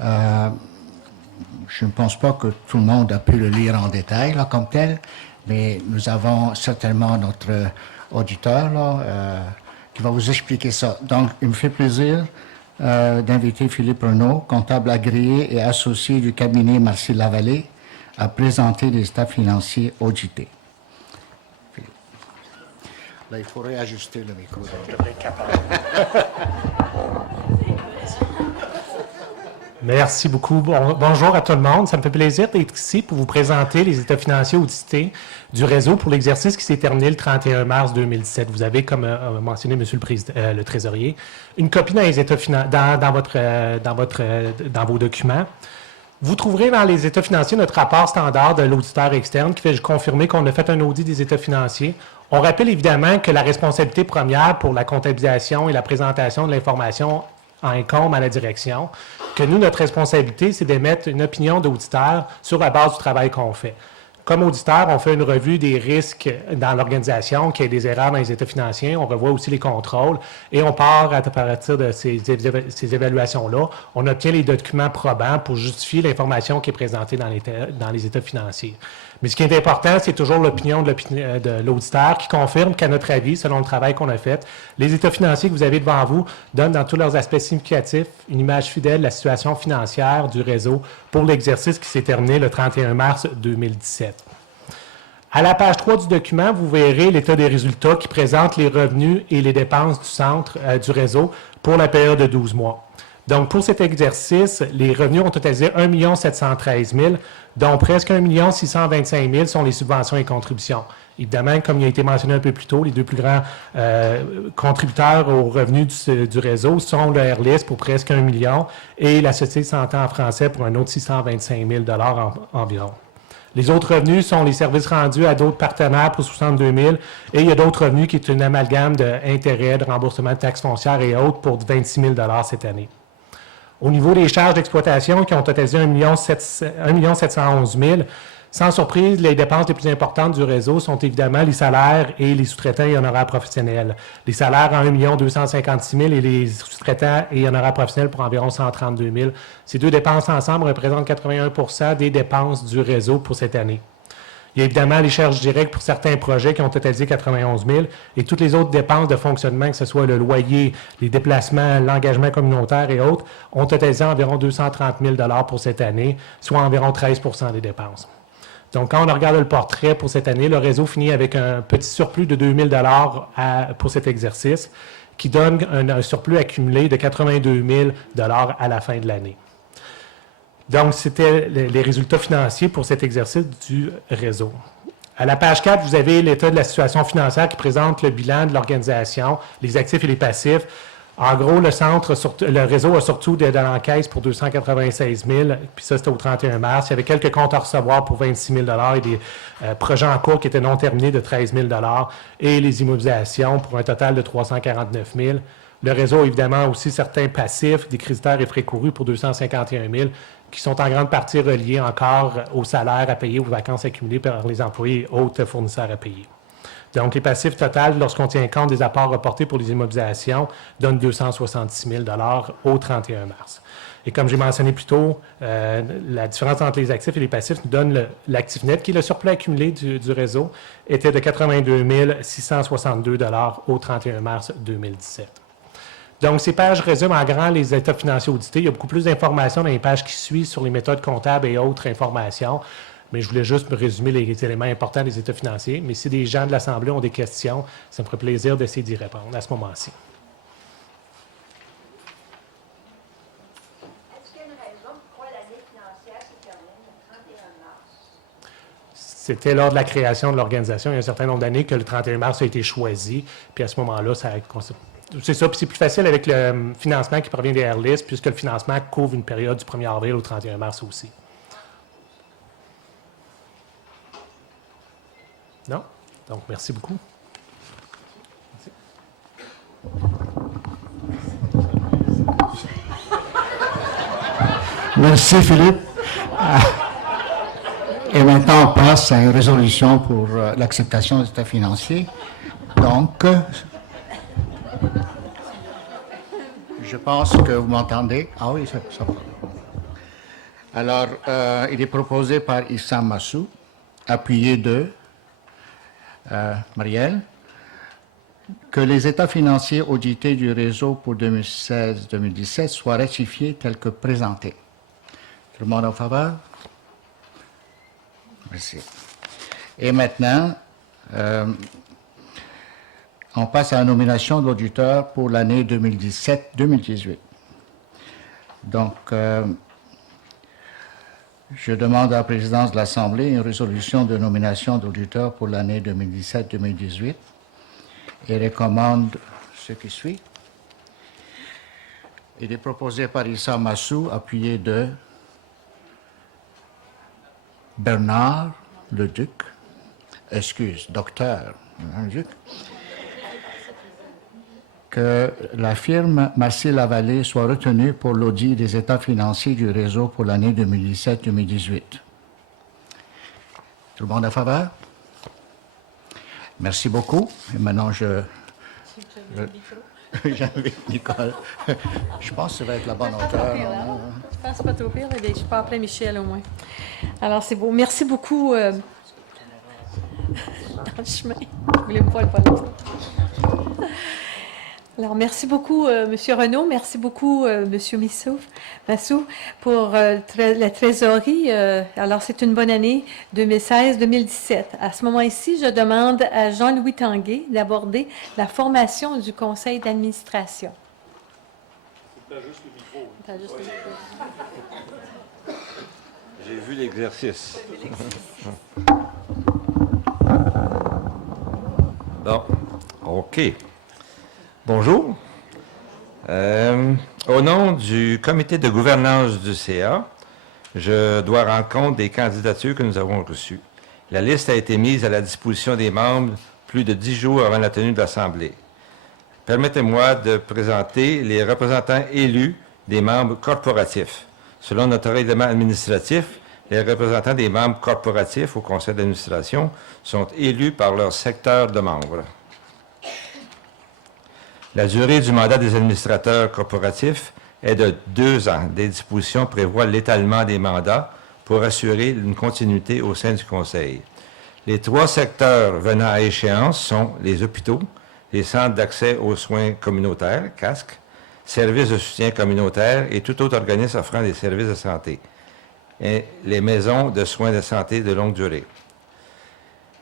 Je ne pense pas que tout le monde a pu le lire en détail, là, comme tel, mais nous avons certainement notre auditeur, là, qui va vous expliquer ça. Donc, il me fait plaisir d'inviter Philippe Renaud, comptable agréé et associé du cabinet Marcy Lavallée, à présenter les états financiers audités. Philippe. Là, il faudrait ajuster le micro. Je devrais être capable. Merci beaucoup. Bonjour à tout le monde. Ça me fait plaisir d'être ici pour vous présenter les états financiers audités du réseau pour l'exercice qui s'est terminé le 31 mars 2017. Vous avez, comme a mentionné M. le Trésorier, une copie dans les états dans vos documents. Vous trouverez dans les états financiers notre rapport standard de l'auditeur externe qui fait confirmer qu'on a fait un audit des états financiers. On rappelle évidemment que la responsabilité première pour la comptabilisation et la présentation de l'information incombe à la direction, que nous, notre responsabilité, c'est d'émettre une opinion d'auditeur sur la base du travail qu'on fait. Comme auditeur, on fait une revue des risques dans l'organisation, qu'il y ait des erreurs dans les états financiers, on revoit aussi les contrôles et on part à partir de ces évaluations-là. On obtient les documents probants pour justifier l'information qui est présentée dans les états financiers. Mais ce qui est important, c'est toujours l'opinion de l'auditeur qui confirme qu'à notre avis, selon le travail qu'on a fait, les états financiers que vous avez devant vous donnent dans tous leurs aspects significatifs une image fidèle de la situation financière du réseau pour l'exercice qui s'est terminé le 31 mars 2017. À la page 3 du document, vous verrez l'état des résultats qui présente les revenus et les dépenses du centre du réseau pour la période de 12 mois. Donc, pour cet exercice, les revenus ont totalisé 1 713 000, dont presque 1 625 000 sont les subventions et contributions. Évidemment, comme il a été mentionné un peu plus tôt, les deux plus grands contributeurs aux revenus du réseau sont le Airlist pour presque 1 million et la Société Santé en français pour un autre 625 000 environ. Les autres revenus sont les services rendus à d'autres partenaires pour 62 000 et il y a d'autres revenus qui est une amalgame d'intérêts, de remboursement de taxes foncières et autres pour 26 000 cette année. Au niveau des charges d'exploitation qui ont totalisé 1 711 000, sans surprise, les dépenses les plus importantes du réseau sont évidemment les salaires et les sous-traitants et honoraires professionnels. Les salaires en 1 256 000 et les sous-traitants et honoraires professionnels pour environ 132 000. Ces deux dépenses ensemble représentent 81 des dépenses du réseau pour cette année. Il y a évidemment les charges directes pour certains projets qui ont totalisé 91 000 et toutes les autres dépenses de fonctionnement, que ce soit le loyer, les déplacements, l'engagement communautaire et autres, ont totalisé environ 230 000 pour cette année, soit environ 13 des dépenses. Donc, quand on regarde le portrait pour cette année, le réseau finit avec un petit surplus de 2 000 pour cet exercice, qui donne un surplus accumulé de 82 000 à la fin de l'année. Donc, c'était les résultats financiers pour cet exercice du réseau. À la page 4, vous avez l'état de la situation financière qui présente le bilan de l'organisation, les actifs et les passifs. En gros, le réseau a surtout de l'encaisse pour 296 000, puis ça, c'était au 31 mars. Il y avait quelques comptes à recevoir pour 26 000 et des projets en cours qui étaient non terminés de 13 000 et les immobilisations pour un total de 349 000. Le réseau a évidemment aussi certains passifs, des créditeurs et frais courus pour 251 000, qui sont en grande partie reliés encore aux salaires à payer, aux vacances accumulées par les employés et autres fournisseurs à payer. Donc, les passifs totaux, lorsqu'on tient compte des apports reportés pour les immobilisations, donnent 266 000 au 31 mars. Et comme j'ai mentionné plus tôt, la différence entre les actifs et les passifs nous donne l'actif net, qui est le surplus accumulé du réseau, était de 82 662 au 31 mars 2017. Donc, ces pages résument en grand les états financiers audités. Il y a beaucoup plus d'informations dans les pages qui suivent sur les méthodes comptables et autres informations. Mais je voulais juste me résumer les éléments importants des états financiers. Mais si des gens de l'Assemblée ont des questions, ça me ferait plaisir d'essayer d'y répondre à ce moment-ci. Est-ce qu'il y a une raison pourquoi l'année financière se termine le 31 mars? C'était lors de la création de l'organisation, il y a un certain nombre d'années que le 31 mars a été choisi. Puis à ce moment-là, c'est ça. Puis c'est plus facile avec le financement qui provient des Airlist, puisque le financement couvre une période du 1er avril au 31 mars aussi. Non? Donc, merci beaucoup. Merci Philippe. Et maintenant, on passe à une résolution pour l'acceptation des états financiers. Donc, je pense que vous m'entendez. Ah oui, ça va. Alors, il est proposé par Issam Massou, appuyé de Marielle, que les états financiers audités du réseau pour 2016-2017 soient ratifiés tels que présentés. Tout le monde en faveur? Merci. Et maintenant, on passe à la nomination de l'auditeur pour l'année 2017-2018. Donc, Je demande à la présidence de l'Assemblée une résolution de nomination d'auditeurs pour l'année 2017-2018 et recommande ce qui suit. Il est proposé par Issa Massou, appuyé de Bernard Leduc, docteur Leduc, que la firme Massy-Lavallée soit retenue pour l'audit des états financiers du réseau pour l'année 2017-2018. Tout le monde à faveur? Merci beaucoup. Et maintenant, j'invite Nicole. Je pense que ça va être la bonne hauteur. Je pense pas trop pire, mais je peux appeler Michel au moins. Alors, c'est beau. Merci beaucoup. Dans le chemin. Vous voulez pas le prendre? Alors, merci beaucoup, M. Renaud. Merci beaucoup, M. Massou, pour la trésorerie. Alors, c'est une bonne année 2016-2017. À ce moment-ci, je demande à Jean-Louis Tanguay d'aborder la formation du conseil d'administration. T'as juste le micro. T'as juste le micro. J'ai vu l'exercice. Bon, OK. Bonjour. Au nom du comité de gouvernance du CA, je dois rendre compte des candidatures que nous avons reçues. La liste a été mise à la disposition des membres plus de 10 jours avant la tenue de l'Assemblée. Permettez-moi de présenter les représentants élus des membres corporatifs. Selon notre règlement administratif, les représentants des membres corporatifs au conseil d'administration sont élus par leur secteur de membres. La durée du mandat des administrateurs corporatifs est de 2 ans. Des dispositions prévoient l'étalement des mandats pour assurer une continuité au sein du Conseil. Les 3 secteurs venant à échéance sont les hôpitaux, les centres d'accès aux soins communautaires, CASC, services de soutien communautaire et tout autre organisme offrant des services de santé, et les maisons de soins de santé de longue durée.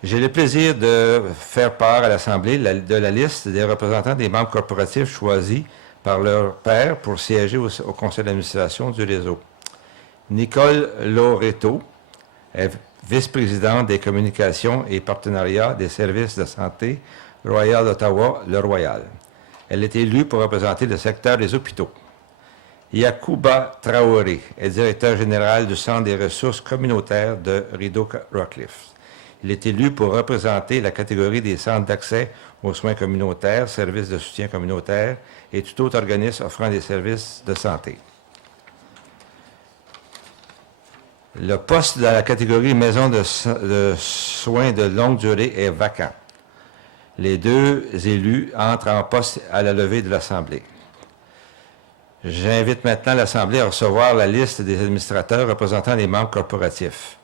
J'ai le plaisir de faire part à l'Assemblée de la liste des représentants des membres corporatifs choisis par leur pairs pour siéger au conseil d'administration du réseau. Nicole Loreto est vice-présidente des communications et partenariats des services de santé Royal d'Ottawa, le Royal. Elle est élue pour représenter le secteur des hôpitaux. Yacouba Traoré est directeur général du Centre des ressources communautaires de Rideau-Rockcliffe. Il est élu pour représenter la catégorie des centres d'accès aux soins communautaires, services de soutien communautaire et tout autre organisme offrant des services de santé. Le poste dans la catégorie maison de soins de longue durée est vacant. Les 2 élus entrent en poste à la levée de l'Assemblée. J'invite maintenant l'Assemblée à recevoir la liste des administrateurs représentant les membres corporatifs.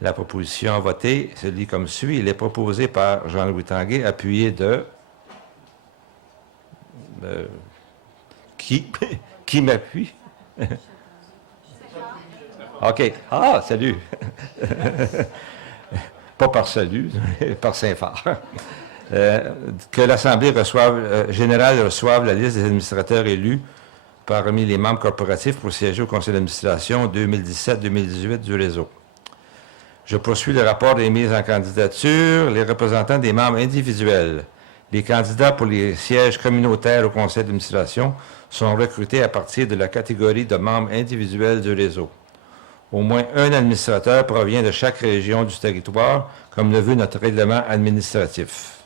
La proposition à voter se lit comme suit. Il est proposé par Jean-Louis Tanguay, appuyé de... Qui m'appuie? OK. Ah, salut! Pas par salut, par Saint-Phare. Que l'Assemblée générale reçoive la liste des administrateurs élus parmi les membres corporatifs pour siéger au conseil d'administration 2017-2018 du réseau. Je poursuis le rapport des mises en candidature. Les représentants des membres individuels. Les candidats pour les sièges communautaires au conseil d'administration sont recrutés à partir de la catégorie de membres individuels du réseau. Au moins un administrateur provient de chaque région du territoire, comme le veut notre règlement administratif.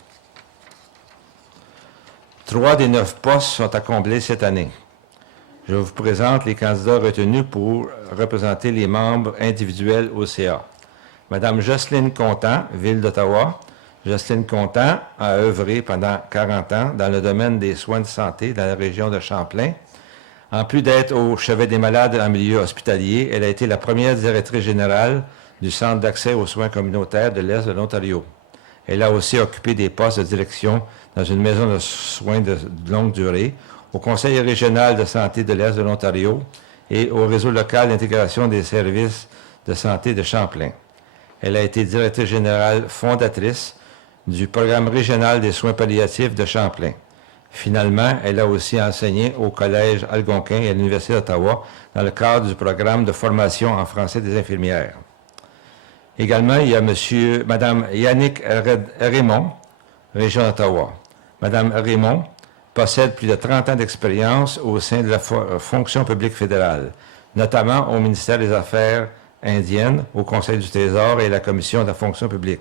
3 des 9 postes sont à combler cette année. Je vous présente les candidats retenus pour représenter les membres individuels au CA. Madame Jocelyne Contant, Ville d'Ottawa. Jocelyne Contant a œuvré pendant 40 ans dans le domaine des soins de santé dans la région de Champlain. En plus d'être au chevet des malades en milieu hospitalier, elle a été la première directrice générale du Centre d'accès aux soins communautaires de l'Est de l'Ontario. Elle a aussi occupé des postes de direction dans une maison de soins de longue durée, au Conseil régional de santé de l'Est de l'Ontario et au réseau local d'intégration des services de santé de Champlain. Elle a été directrice générale fondatrice du programme régional des soins palliatifs de Champlain. Finalement, elle a aussi enseigné au Collège Algonquin et à l'Université d'Ottawa dans le cadre du programme de formation en français des infirmières. Également, il y a Mme Yannick Raymond, région d'Ottawa. Mme Raymond possède plus de 30 ans d'expérience au sein de la fonction publique fédérale, notamment au ministère des Affaires indiennes, au Conseil du Trésor et à la Commission de la fonction publique.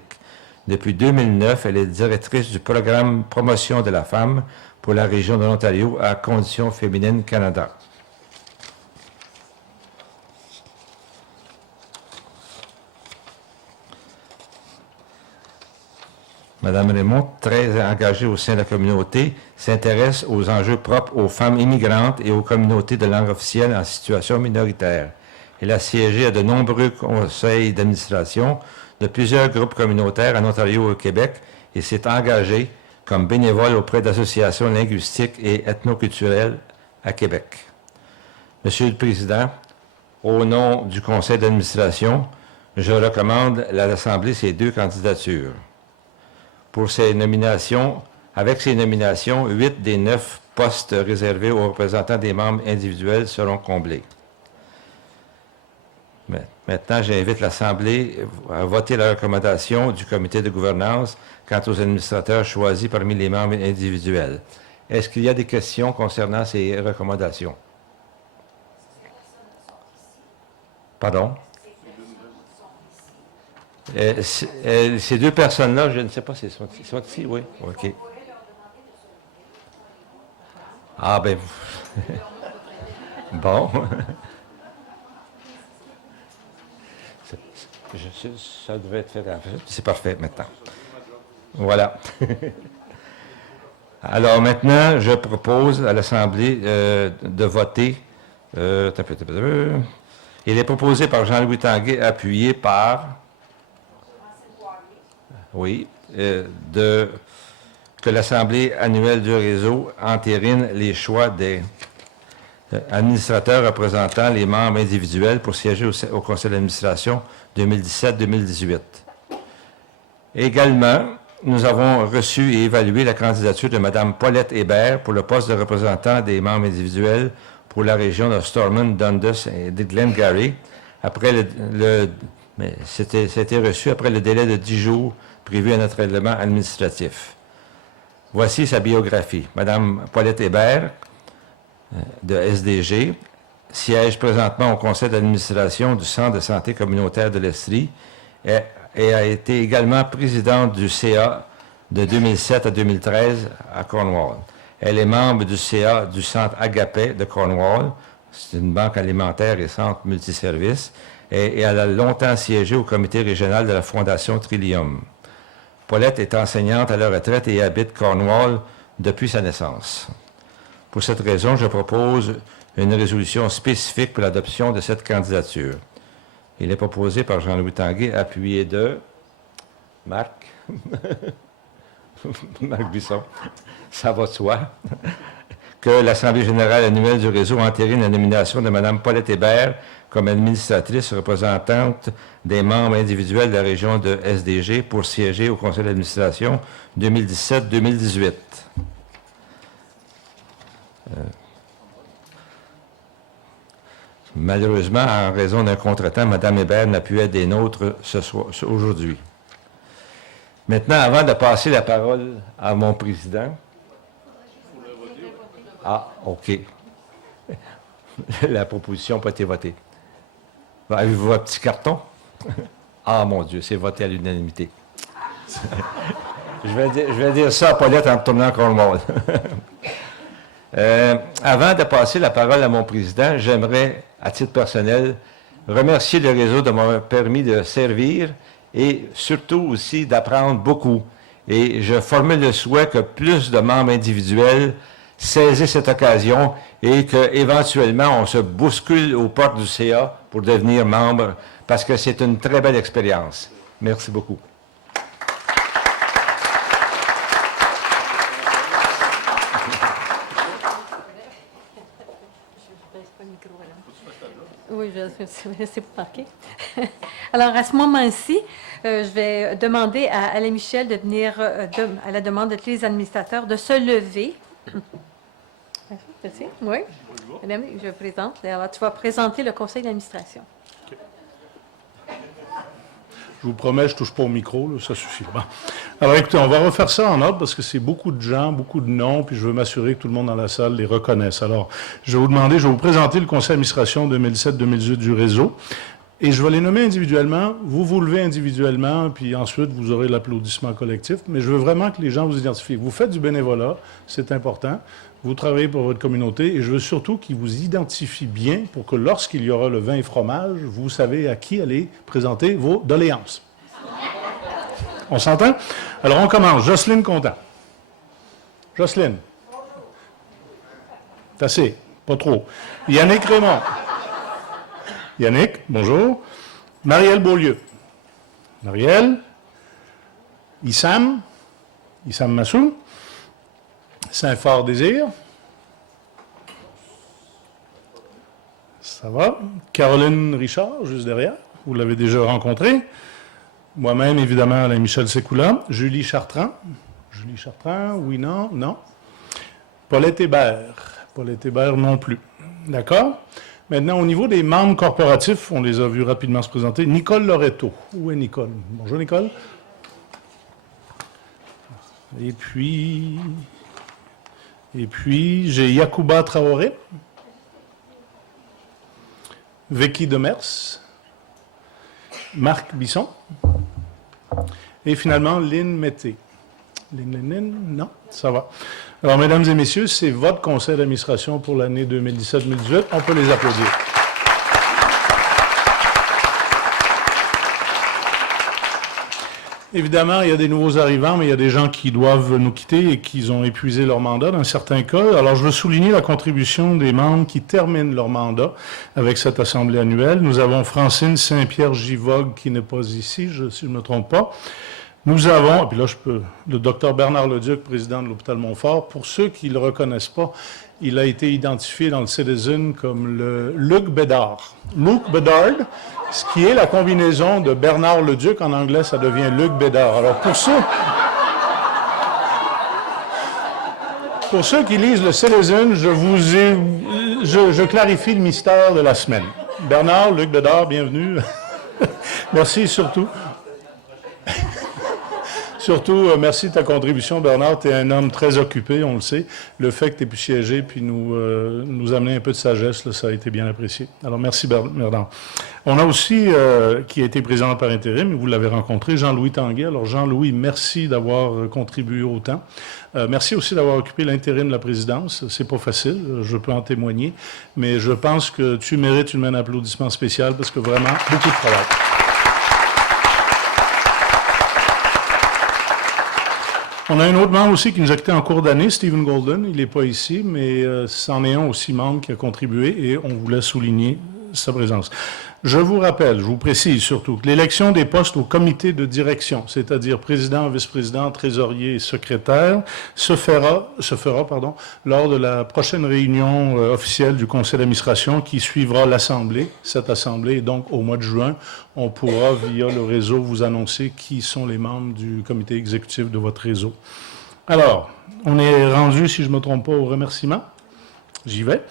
Depuis 2009, elle est directrice du programme Promotion de la femme pour la région de l'Ontario à Conditions féminines Canada. Madame Raymond, très engagée au sein de la communauté, s'intéresse aux enjeux propres aux femmes immigrantes et aux communautés de langue officielle en situation minoritaire. Elle a siégé à de nombreux conseils d'administration de plusieurs groupes communautaires en Ontario et au Québec et s'est engagée comme bénévole auprès d'associations linguistiques et ethnoculturelles à Québec. Monsieur le Président, au nom du conseil d'administration, je recommande à l'Assemblée ces 2 candidatures. Pour ces nominations, avec ces nominations, 8 des 9 postes réservés aux représentants des membres individuels seront comblés. Maintenant, j'invite l'Assemblée à voter la recommandation du comité de gouvernance quant aux administrateurs choisis parmi les membres individuels. Est-ce qu'il y a des questions concernant ces recommandations? Pardon? Ces 2 personnes-là, je ne sais pas si elles sont ici, oui? OK. Ah, ben, bon. Ça devait être fait. C'est parfait maintenant. Voilà. Alors maintenant, je propose à l'Assemblée de voter. Il est proposé par Jean-Louis Tanguay, appuyé par... Oui, que l'Assemblée annuelle du réseau entérine les choix des administrateurs représentant les membres individuels pour siéger au conseil d'administration 2017-2018. Également, nous avons reçu et évalué la candidature de Mme Paulette Hébert pour le poste de représentant des membres individuels pour la région de Stormont, Dundas et de Glengarry. Après c'était reçu après le délai de 10 jours prévu à notre règlement administratif. Voici sa biographie. Mme Paulette Hébert, de SDG, siège présentement au conseil d'administration du Centre de santé communautaire de l'Estrie et a été également présidente du CA de 2007 à 2013 à Cornwall. Elle est membre du CA du Centre Agapé de Cornwall, c'est une banque alimentaire et centre multiservices, et elle a longtemps siégé au comité régional de la Fondation Trillium. Paulette est enseignante à la retraite et habite Cornwall depuis sa naissance. Pour cette raison, je propose une résolution spécifique pour l'adoption de cette candidature. Il est proposé par Jean-Louis Tanguay, appuyé de Marc. Marc Buisson. Ça va de soi. Que l'Assemblée générale annuelle du réseau entérine la nomination de Mme Paulette Hébert comme administratrice représentante des membres individuels de la région de SDG pour siéger au conseil d'administration 2017-2018. Malheureusement, en raison d'un contretemps, Mme Hébert n'a pu être des nôtres aujourd'hui. Maintenant, avant de passer la parole à mon président... Ah, OK. La proposition n'a pas été votée. Avez-vous votre petit carton? Ah, mon Dieu, c'est voté à l'unanimité. Je vais dire ça à Paulette en retournant Cornwall. Avant de passer la parole à mon président, j'aimerais, à titre personnel, remercier le réseau de m'avoir permis de servir et surtout aussi d'apprendre beaucoup. Et je formule le souhait que plus de membres individuels saisissent cette occasion et qu'éventuellement on se bouscule aux portes du CA pour devenir membre parce que c'est une très belle expérience. Merci beaucoup. Oui, je vais laisser vous marquer. Alors, à ce moment-ci, je vais demander à Alain Michel de venir, à la demande de tous les administrateurs, de se lever Merci. Oui. Madame, je présente. Alors, tu vas présenter le conseil d'administration. Je vous promets, je ne touche pas au micro, là, ça suffit. Bon. Alors écoutez, on va refaire ça en ordre parce que c'est beaucoup de gens, beaucoup de noms, puis je veux m'assurer que tout le monde dans la salle les reconnaisse. Alors, je vais vous présenter le conseil d'administration 2017-2018 du réseau. Et je vais les nommer individuellement. Vous vous levez individuellement, puis ensuite, vous aurez l'applaudissement collectif. Mais je veux vraiment que les gens vous identifient. Vous faites du bénévolat, c'est important. Vous travaillez pour votre communauté. Et je veux surtout qu'ils vous identifient bien pour que lorsqu'il y aura le vin et fromage, vous savez à qui aller présenter vos doléances. On s'entend? Alors, on commence. Jocelyne Contant. Jocelyne. C'est assez. Pas trop. Yannick Raymond. Yannick, bonjour. Marielle Beaulieu. Marielle. Issam. Issam Massou. Saint-Fort-Désir. Ça va. Caroline Richard, juste derrière. Vous l'avez déjà rencontrée. Moi-même, évidemment, Alain-Michel Sécoula. Julie Chartrand. Julie Chartrand, oui, non, non. Paulette Hébert. Paulette Hébert non plus. D'accord? Maintenant, au niveau des membres corporatifs, on les a vus rapidement se présenter. Nicole Loretto. Où est Nicole? Bonjour, Nicole. Et puis, j'ai Yacouba Traoré. Vicky Demers. Marc Bisson. Et finalement, Lynn Mété. Lynn, non, ça va. Alors, mesdames et messieurs, c'est votre conseil d'administration pour l'année 2017-2018. On peut les applaudir. Évidemment, il y a des nouveaux arrivants, mais il y a des gens qui doivent nous quitter et qui ont épuisé leur mandat dans certains cas. Alors, je veux souligner la contribution des membres qui terminent leur mandat avec cette assemblée annuelle. Nous avons Francine Saint-Pierre-Givogue qui n'est pas ici, si je ne me trompe pas. Nous avons, et puis là le docteur Bernard Leduc, président de l'hôpital Montfort. Pour ceux qui ne le reconnaissent pas, il a été identifié dans le Citizen comme le Luc Bédard. Luc Bedard, ce qui est la combinaison de Bernard Leduc, en anglais, ça devient Luc Bédard. Alors pour ceux qui lisent le Citizen, je clarifie le mystère de la semaine. Bernard, Luc Bédard, bienvenue. Merci surtout. Surtout, merci de ta contribution, Bernard. Tu es un homme très occupé, on le sait. Le fait que tu aies pu siéger puis nous amener un peu de sagesse, là, ça a été bien apprécié. Alors, merci, Bernard. On a aussi, qui a été président par intérim, vous l'avez rencontré, Jean-Louis Tanguay. Alors, Jean-Louis, merci d'avoir contribué autant. Merci aussi d'avoir occupé l'intérim de la présidence. C'est pas facile, je peux en témoigner. Mais je pense que tu mérites un applaudissement spécial parce que vraiment, beaucoup de travail. On a un autre membre aussi qui nous a quittés en cours d'année, Stephen Golden. Il n'est pas ici, mais c'en est un aussi membre qui a contribué et on voulait souligner sa présence. Je vous rappelle, je vous précise surtout que l'élection des postes au comité de direction, c'est-à-dire président, vice-président, trésorier et secrétaire, se fera lors de la prochaine réunion officielle du conseil d'administration qui suivra l'Assemblée. Cette Assemblée, donc au mois de juin, on pourra, via le réseau, vous annoncer qui sont les membres du comité exécutif de votre réseau. Alors, on est rendu, si je ne me trompe pas, aux remerciements. J'y vais.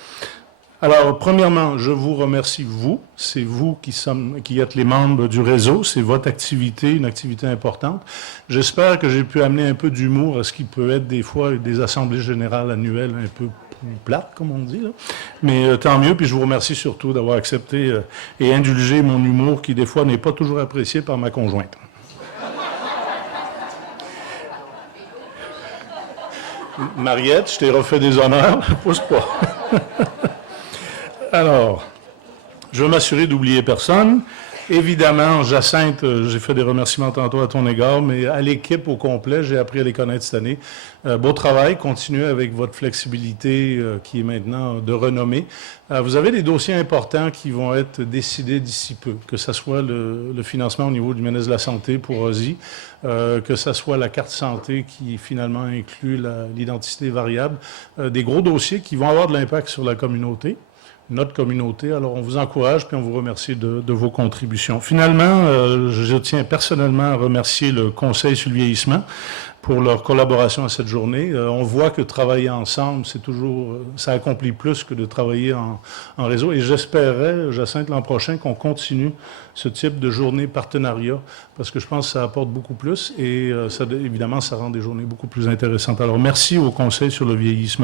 Alors, premièrement, je vous remercie, vous. C'est vous qui êtes les membres du réseau. C'est votre activité, une activité importante. J'espère que j'ai pu amener un peu d'humour à ce qui peut être des fois des assemblées générales annuelles un peu plates, comme on dit, là. Mais tant mieux, puis je vous remercie surtout d'avoir accepté et indulgé mon humour qui, des fois, n'est pas toujours apprécié par ma conjointe. Mariette, je t'ai refait des honneurs. Pousse pas. Alors, je veux m'assurer d'oublier personne. Évidemment, Jacinthe, j'ai fait des remerciements tantôt à ton égard, mais à l'équipe au complet, j'ai appris à les connaître cette année. Beau travail, continuez avec votre flexibilité qui est maintenant de renommée. Vous avez des dossiers importants qui vont être décidés d'ici peu, que ce soit le financement au niveau du ministère de la Santé pour OSI, que ce soit la carte santé qui finalement inclut l'identité variable, des gros dossiers qui vont avoir de l'impact sur la communauté. notre communauté. Alors, on vous encourage puis on vous remercie de vos contributions. Finalement, je tiens personnellement à remercier le Conseil sur le vieillissement pour leur collaboration à cette journée. On voit que travailler ensemble, c'est toujours, ça accomplit plus que de travailler en réseau. Et j'espérais, Jacinthe, l'an prochain, qu'on continue ce type de journée partenariat, parce que je pense que ça apporte beaucoup plus et évidemment, ça rend des journées beaucoup plus intéressantes. Alors, merci au Conseil sur le vieillissement.